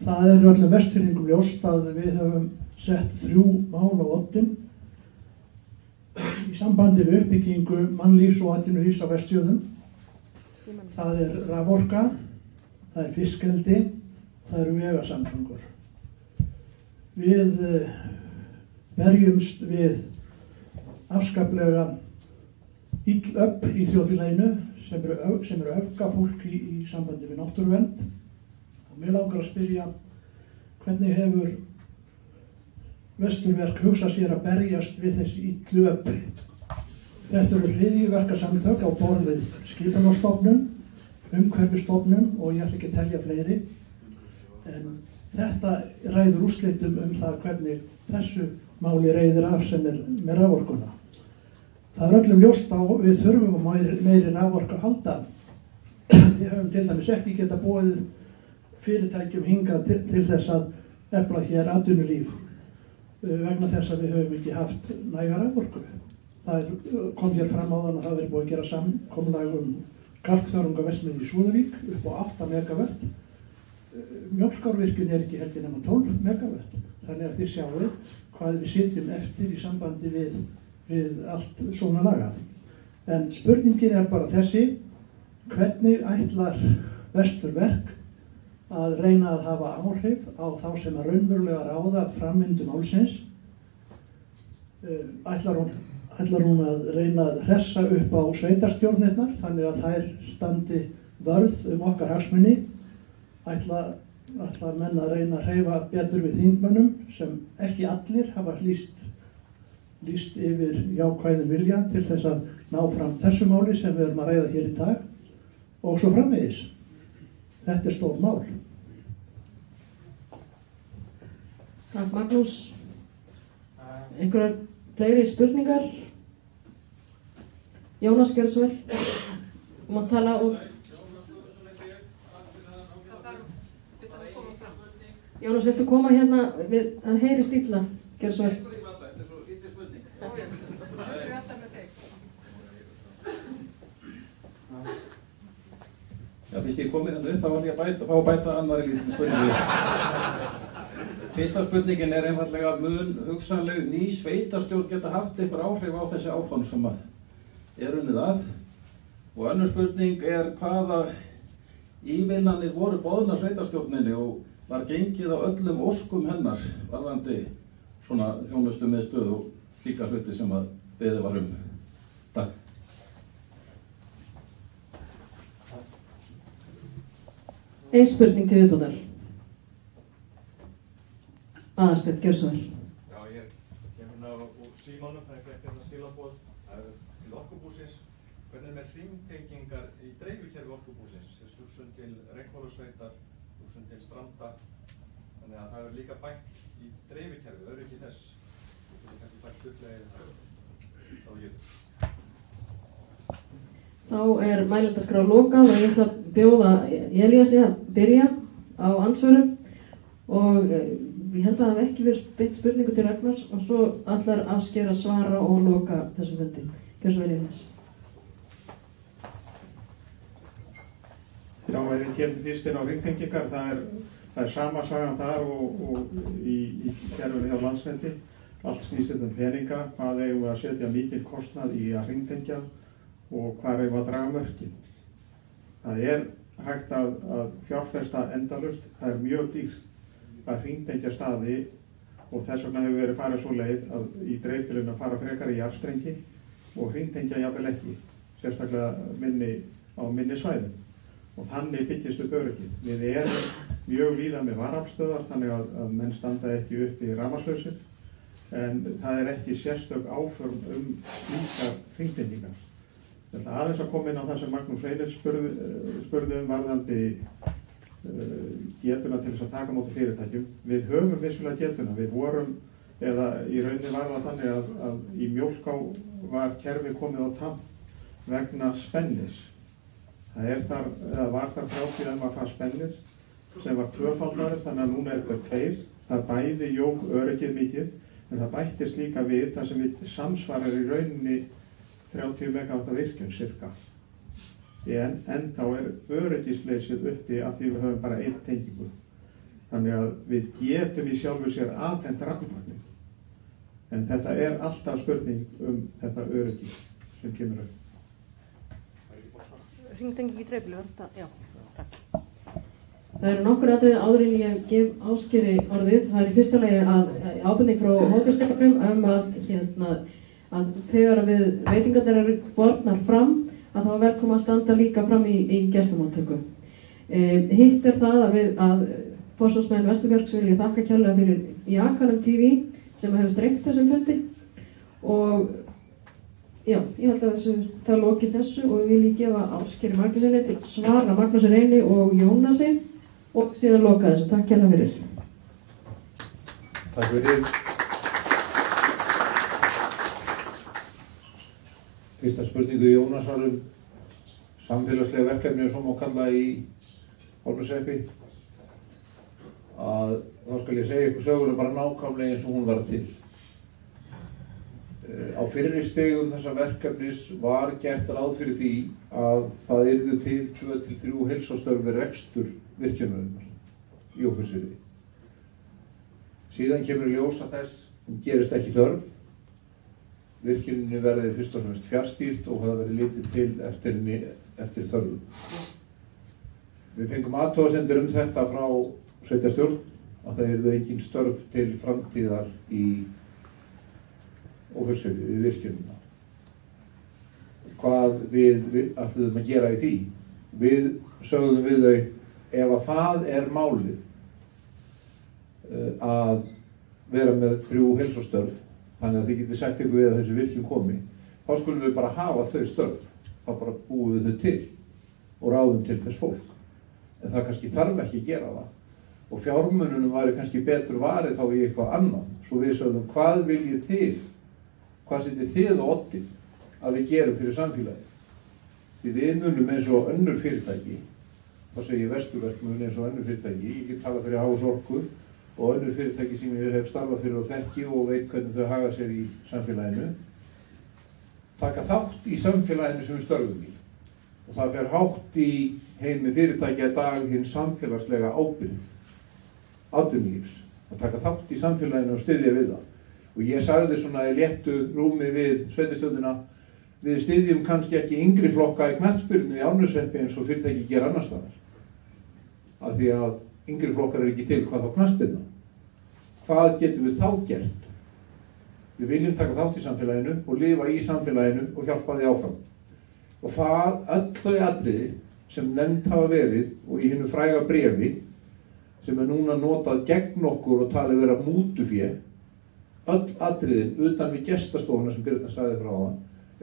Það öllum Vestfirðingum ljóst að við höfum sett 3 mál á oddinn í sambandi við uppbyggingu mannlífs og atvinnulífs á Vestfjörðum. Það raforka, það fiskeldi, það vegasamgöngur. Við berjumst við afskaplega ill öfl í þjóðfélaginu sem eru öfgafólk í sambandi við náttúruvernd. Og mig langar að spyrja, hvernig hefur Vesturverk hugsað sér að berjast við þessi illu öfl? Þetta eru hryðjuverkasamtök á borð við Skipulagsstofnun, Umhverfisstofnun og ég ætla ekki að telja fleiri. En þetta ræður úrslitum það hvernig þessu máli reiðir af sem með raforkuna. Það öllum ljóst á við þurfum meiri raforku að halda. Við höfum til dæmis ekki geta boðið fyrirtækjum hingað til þess að efla hér atvinnulíf vegna þess að við höfum ekki haft næga raforku. Það kom hér fram áðan að það verið búið að gera samkomulag kalkþörungaverksmiðju í Súðavík upp á 8 megawatt. Mjólkárvirkjun ekki heldur nema 12 megawatt. Þannig að þið sjáu hvað við sitjum eftir í sambandi við allt svona lagað. En spurningin bara þessi, hvernig ætlar Vesturverk að reyna að hafa áhrif á þá sem að raunverulega ráða framvindu málsins? Ætlar hún að reyna að hressa upp á sveitarstjórnirnar þannig að þær standi vörð okkar hagsmuni? Ætlar menn að reyna að hreyfa betur við þingmönnum sem ekki allir hafa lýst yfir jákvæðum vilja til þess að ná fram þessu máli sem við erum að ræða hér í dag og svo framvegis. Þetta stór mál. Takk Magnús. Einhverjar fleiri spurningar? Jónas, gjörðu svo vel. Þú mátt tala úr. Jónas, viltu koma hérna? Það heyrist illa. Gjörðu svo vel. Já, fyrst ég kom hérna upp þá var ég að bæta annari lítið spurningu. Fyrsta spurningin einfallega mun hugsanleg ný sveitarstjórn geta haft einhver áhrif á þessi áform sem er unnið að. Og önnur spurning hvaða ívilnanir voru boðnar sveitarstjórninni og var gengið á öllum óskum hennar varðandi svona þjónustu með stöð og slíka hluti sem beðið var Takk. Ein spurning til viðbótar. Aðalsteinn, gjörðu svo vel. Já, ég kemur úr símanum, það ekki hérna skilaboð til orkubúsins. Hvernig með hringtengingar í dreifikerfi orkubúsins? Þess hugsun til Reykhólasveitar, hugsun til Stranda. Þannig að það líka bætt í dreifikerfi, öryggi þess. Þú getur kannski fært stuttlega þá ég. Þá mælendaskrá lokað og ég ætla að bjóða Elíasi að byrja á andsvörum og ég held að það hef ekki verið beint spurningu til Ragnars og svo allar Ásgeir að svara og loka þessum fundi. Gjörðu svo vel Elías. Já, ef við kemum fyrst inn á hringtengingar, það er sama sagan þar og í kerfinu hjá Landsneti. Allt snýst peninga, hvað eigum við að setja mikinn kostnað í að hringtengja og hvað eigum við að draga mörkin. Það hægt að fjárfesta endalaust, það er mjög dýrt að hringtengja staði og þess vegna hefur verið farið svo leið að í dreifbýlinu að fara frekar í jarðstrengi og hringtengja jafnvel ekki, sérstaklega á minni svæðum. Og þannig byggist upp öryggið. Við erum mjög víða með varaflstöðvar þannig að menn standa ekki upp í rafmagnslausir en það er ekki sérstök áform slíkar hringtengingar. Ég ætla aðeins að koma inn á það sem Magnús Reynir spurði varðandi getuna til þess að taka á móti fyrirtækjum. Við höfum vissulega getuna. Við vorum, eða í rauninni var það þannig að í Mjólká var kerfi komið á tamp vegna spennis. Það var þar 30 MFA spennir sem var tvöfaldaður, þannig að núna það 2. Það bæði jók öryggið mikið, en það bættist líka við það sem við samsvarar í rauninni 30 megawatt virkjun cirka. En þá öryggisleysið uppi af því við höfum bara 1 tengingu. Þannig að við getum í sjálfu sér afhent rafmagnið. En þetta alltaf spurning þetta öryggi sem kemur upp. Hringtengi í dreiflu, já, takk. Það eru nokkur atriði áður en ég gef Ásgeiri orðið. Það í fyrsta lagi ábending frá hótelstjóranum að þegar við veitingarnar eru bornar fram að þá velkoma að standa líka fram í gestamóttöku. Hitt það að forsvarsmenn Vesturbergs vilja þakka kærlega fyrir Jakanum TV sem hefur strengt þessum fundi og já, ég held að það loki þessu og vil ég gefa Ásgeiri Margeirssyni til svara Magnúsi Reyni og Jónasi og síðan loka þessu. Takk kærlega fyrir. Takk fyrir. Fyrsta spurningu Jónasar samfélagslega verkefni sem má kalla í Árneshreppi. Þá skal ég segja ykkur söguna bara nákvæmlega eins og hún var til. Á fyrri stigum þessa verkefnis var gert ráð fyrir því að það yrðu til 2-3 heilsástörf við rekstur virkjunarinnar í Ófeigsfirði. Síðan kemur í ljós að þess gerist ekki þörf. Virkjuninni verði fyrst og fremst fjarstýrt og það verði litið til eftir þörfum. Við fengum athugasemdir þetta frá sveitarstjórn að það yrðu engin störf til framtíðar í Ófeigsfirði við virkjunina. Hvað við ætluðum að gera í því? Við sögðum við þau, ef að það málið að vera með 3 heilsástörf, þannig að þið getið sagt ykkur við að þessi virkjun komi, þá skulum við bara hafa þau störf, þá bara búum við þau til og ráðum til þess fólk. En það kannski þarf ekki að gera það. Og fjármununum væri kannski betur varið þá í eitthvað annað. Svo við sögðum, hvað viljið þið? Hvað setjið þið á oddinn að við gerum fyrir samfélagið? Því við munum eins og önnur fyrirtæki, þá segi ég Vesturverk mun eins og önnur fyrirtæki, ég get talað fyrir Hás Orku og önnur fyrirtæki sem ég hef starfað fyrir og þekki og veit hvernig þau haga sér í samfélaginu, taka þátt í samfélaginu sem við störfum í. Og það fer hátt í heimi fyrirtækja í dag hinn samfélagslega ábyrgð atvinnulífs, að taka þátt í samfélaginu og styðja við það. Og ég sagði svona í léttu rúmi við sveitarstjórnina, við styðjum kannski ekki yngri flokka í knattspyrnu í Árneshreppi eins og fyrirtæki gera annars staðar. Af því að yngri flokkar ekki til hvað þá knattspyrna. Hvað getum við þá gert? Við viljum taka þátt í samfélaginu og lifa í samfélaginu og hjálpa því áfram. Og það öll þau atriði sem nefnd hafa verið og í hinnu fræga bréfi sem núna notað gegn okkur og talið vera mútufé, öll atriðin utan við gestastofuna sem Birna sagði frá það,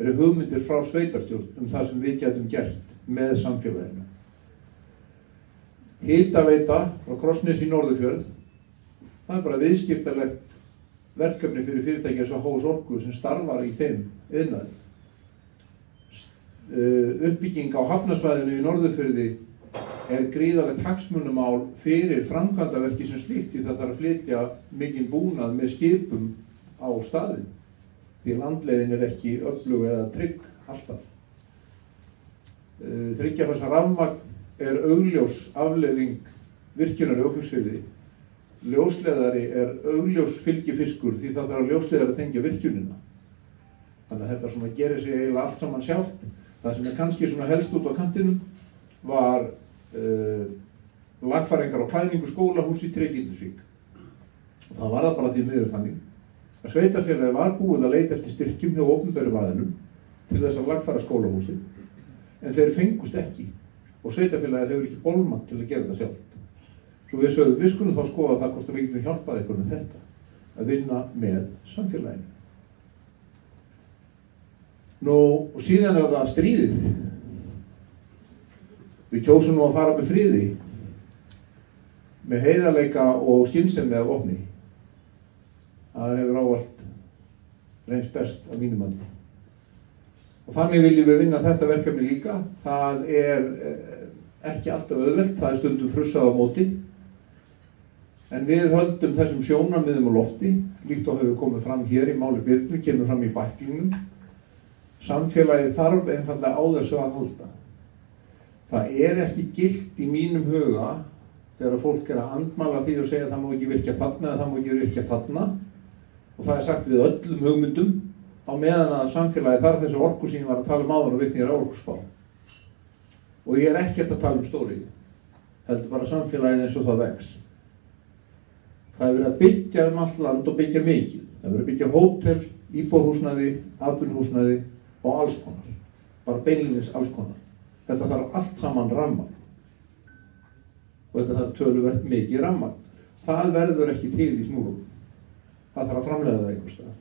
eru hugmyndir frá sveitarstjórn það sem við getum gert með samfélaginu. Hitaveita frá Krossnesi í Norðurfjörð, það bara viðskiptalegt verkefni fyrir fyrirtæki eins og Hás Orku sem starfar í þeim iðnaði. Uppbygging á hafnarsvæðinu í Norðurfirði gríðarlegt hagsmunamál fyrir framkvæmdaverki sem slíkt því það þarf að flytja mikinn búnað með skipum á staðinn því landleiðin ekki öflug eða trygg alltaf. Þriggja-fasa rafmagn augljós afleiðing virkjunar í Ófeigsfirði. Ljósleiðari augljós fylgifiskur því það þarf ljósleiðari að tengja virkjunina. Þannig að þetta svona gerir sig eiginlega allt saman sjálft. Það sem kannski svona helst út á kantinum var lagfæringar á klæðningu skólahús í Trékindisvík. Og það var það bara því miður þannig að sveitarfélagið var búið að leita eftir styrkjum hjá opinberum aðilum til þess að lagfæra skólahúsið, en þeir fengust ekki og sveitarfélagið hefur ekki bolmagn til að gera þetta sjálft. Svo við sögðum, við skulum þá skoða það hvort við getum hjálpað ykkur með þetta, að vinna með samfélaginu. Og síðan það stríðið. Við kjósum nú að fara með friði, með heiðarleika og skynsemi af vopni. Það hefur ávallt reynst best af mínum mati. Og þannig viljum við vinna þetta verkefni líka. Það ekki alltaf auðvelt, það stundum frussað á móti. En við höldum þessum sjónarmiðum á lofti, líkt og hefur komið fram hér í máli Birnu, kemur fram í bæklingnum. Samfélagið þarf einfaldlega á þessu að halda. Það ekki gilt í mínum huga þegar fólk að andmæla því og segja að það má ekki virkja þarna eða það má ekki virkja þarna. Og það sagt við öllum hugmyndum á meðan að samfélagið þarf þessu orku sem ég var að tala áðan og vitni raforkuspá. Og ég ekkert að tala stóriðju, heldur bara samfélagið eins og það vex. Það verið að byggja allt land og byggja mikið. Það verið að byggja hótel, íbúðarhúsnæði, atvinnuhúsnæði og alls konar. Bara beinlínis alls konar. Þetta þarf allt saman ramman. Og þetta þarf töluvert mikið ramman. Það verður ekki til í Smúrum. Það þarf að framleiða það einhvers staðar.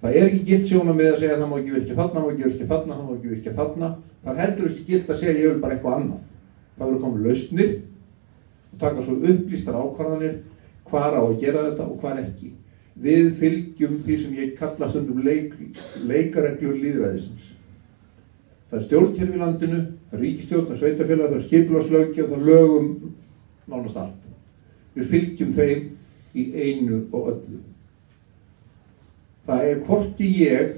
Það ekki gilt sjónarmið að segja að það má ekki virkja þarna, má ekki virkja þarna, það má ekki virkja þarna. Það heldur ekki gilt að segja ég vil bara eitthvað annað. Það verður komið lausnir og taka svo upplýstar ákvarðanir hvar á að gera þetta og hvar ekki. Við fylgjum því sem ég kalla stundum leikareglur lýðræðisins. Það stjórnkerfi í landinu, það ríkisstjórn, það sveitarfélag, það skipulagslöggjöf, það lögum nánast allt. Við fylgjum þeim í einu og öllu. Það hvorki ég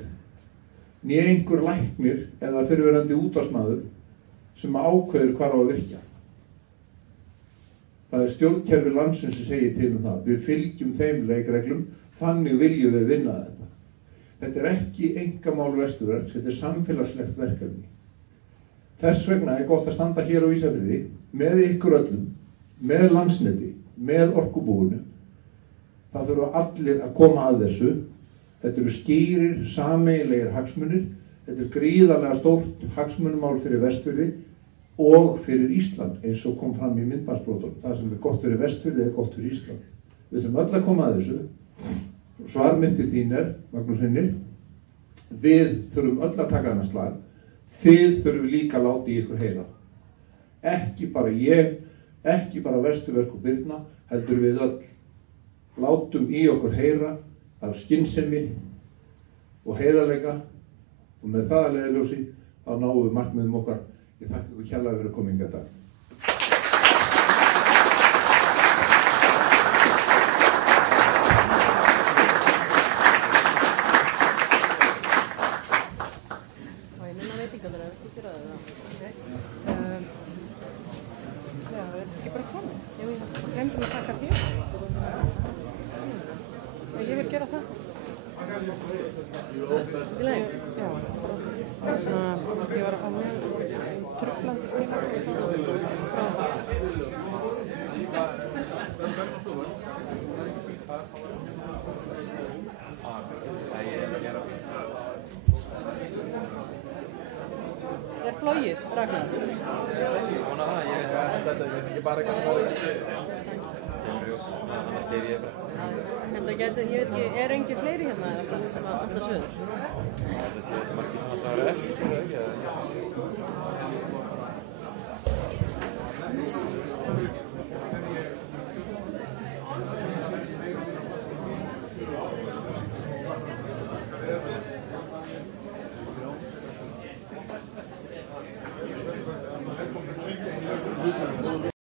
né einhver læknir eða fyrirverandi útvarpsmaður sem ákveður hvar á að virkja. Það stjórnkerfi landsins sem segir til það. Við fylgjum þeim leikreglum, þannig viljum við vinna þetta. Þetta ekki einkamál Vesturverks, þetta samfélagslegt verkefni. Þess vegna gott að standa hér á Ísafirði með ykkur öllum, með Landsneti, með orkubúinu. Það þurfa allir að koma að þessu. Þetta eru skýrir, sameiginlegir hagsmunir. Þetta gríðarlega stórt hagsmunumál fyrir Vestfirði og fyrir Ísland, eins og kom fram í myndbandsbrotunum. Það sem gott fyrir Vestfirði gott fyrir Ísland. Við þurfum öll að koma að þessu. Svar mitt til þín Magnús Hlynur, við þurfum öll að taka þennan slag. Þið þurfum líka að láta í ykkur heyra. Ekki bara ég, ekki bara Vesturverk og Birna, heldur við öll. Látum í okkur heyra af skynsemi og heiðarleika og með það að leiðarljósi þá náum við markmiðum okkar. Ég þakka ykkur kærlega fyrir að koma hingað í dag. Flogið, Ragnar? Ég vona það, þetta ekki bara annars gerir ég bara. Þetta getur, ég veit ekki, engin fleiri hérna sem að alltaf söður? Þetta sé margir svona dagar eftir, ekki?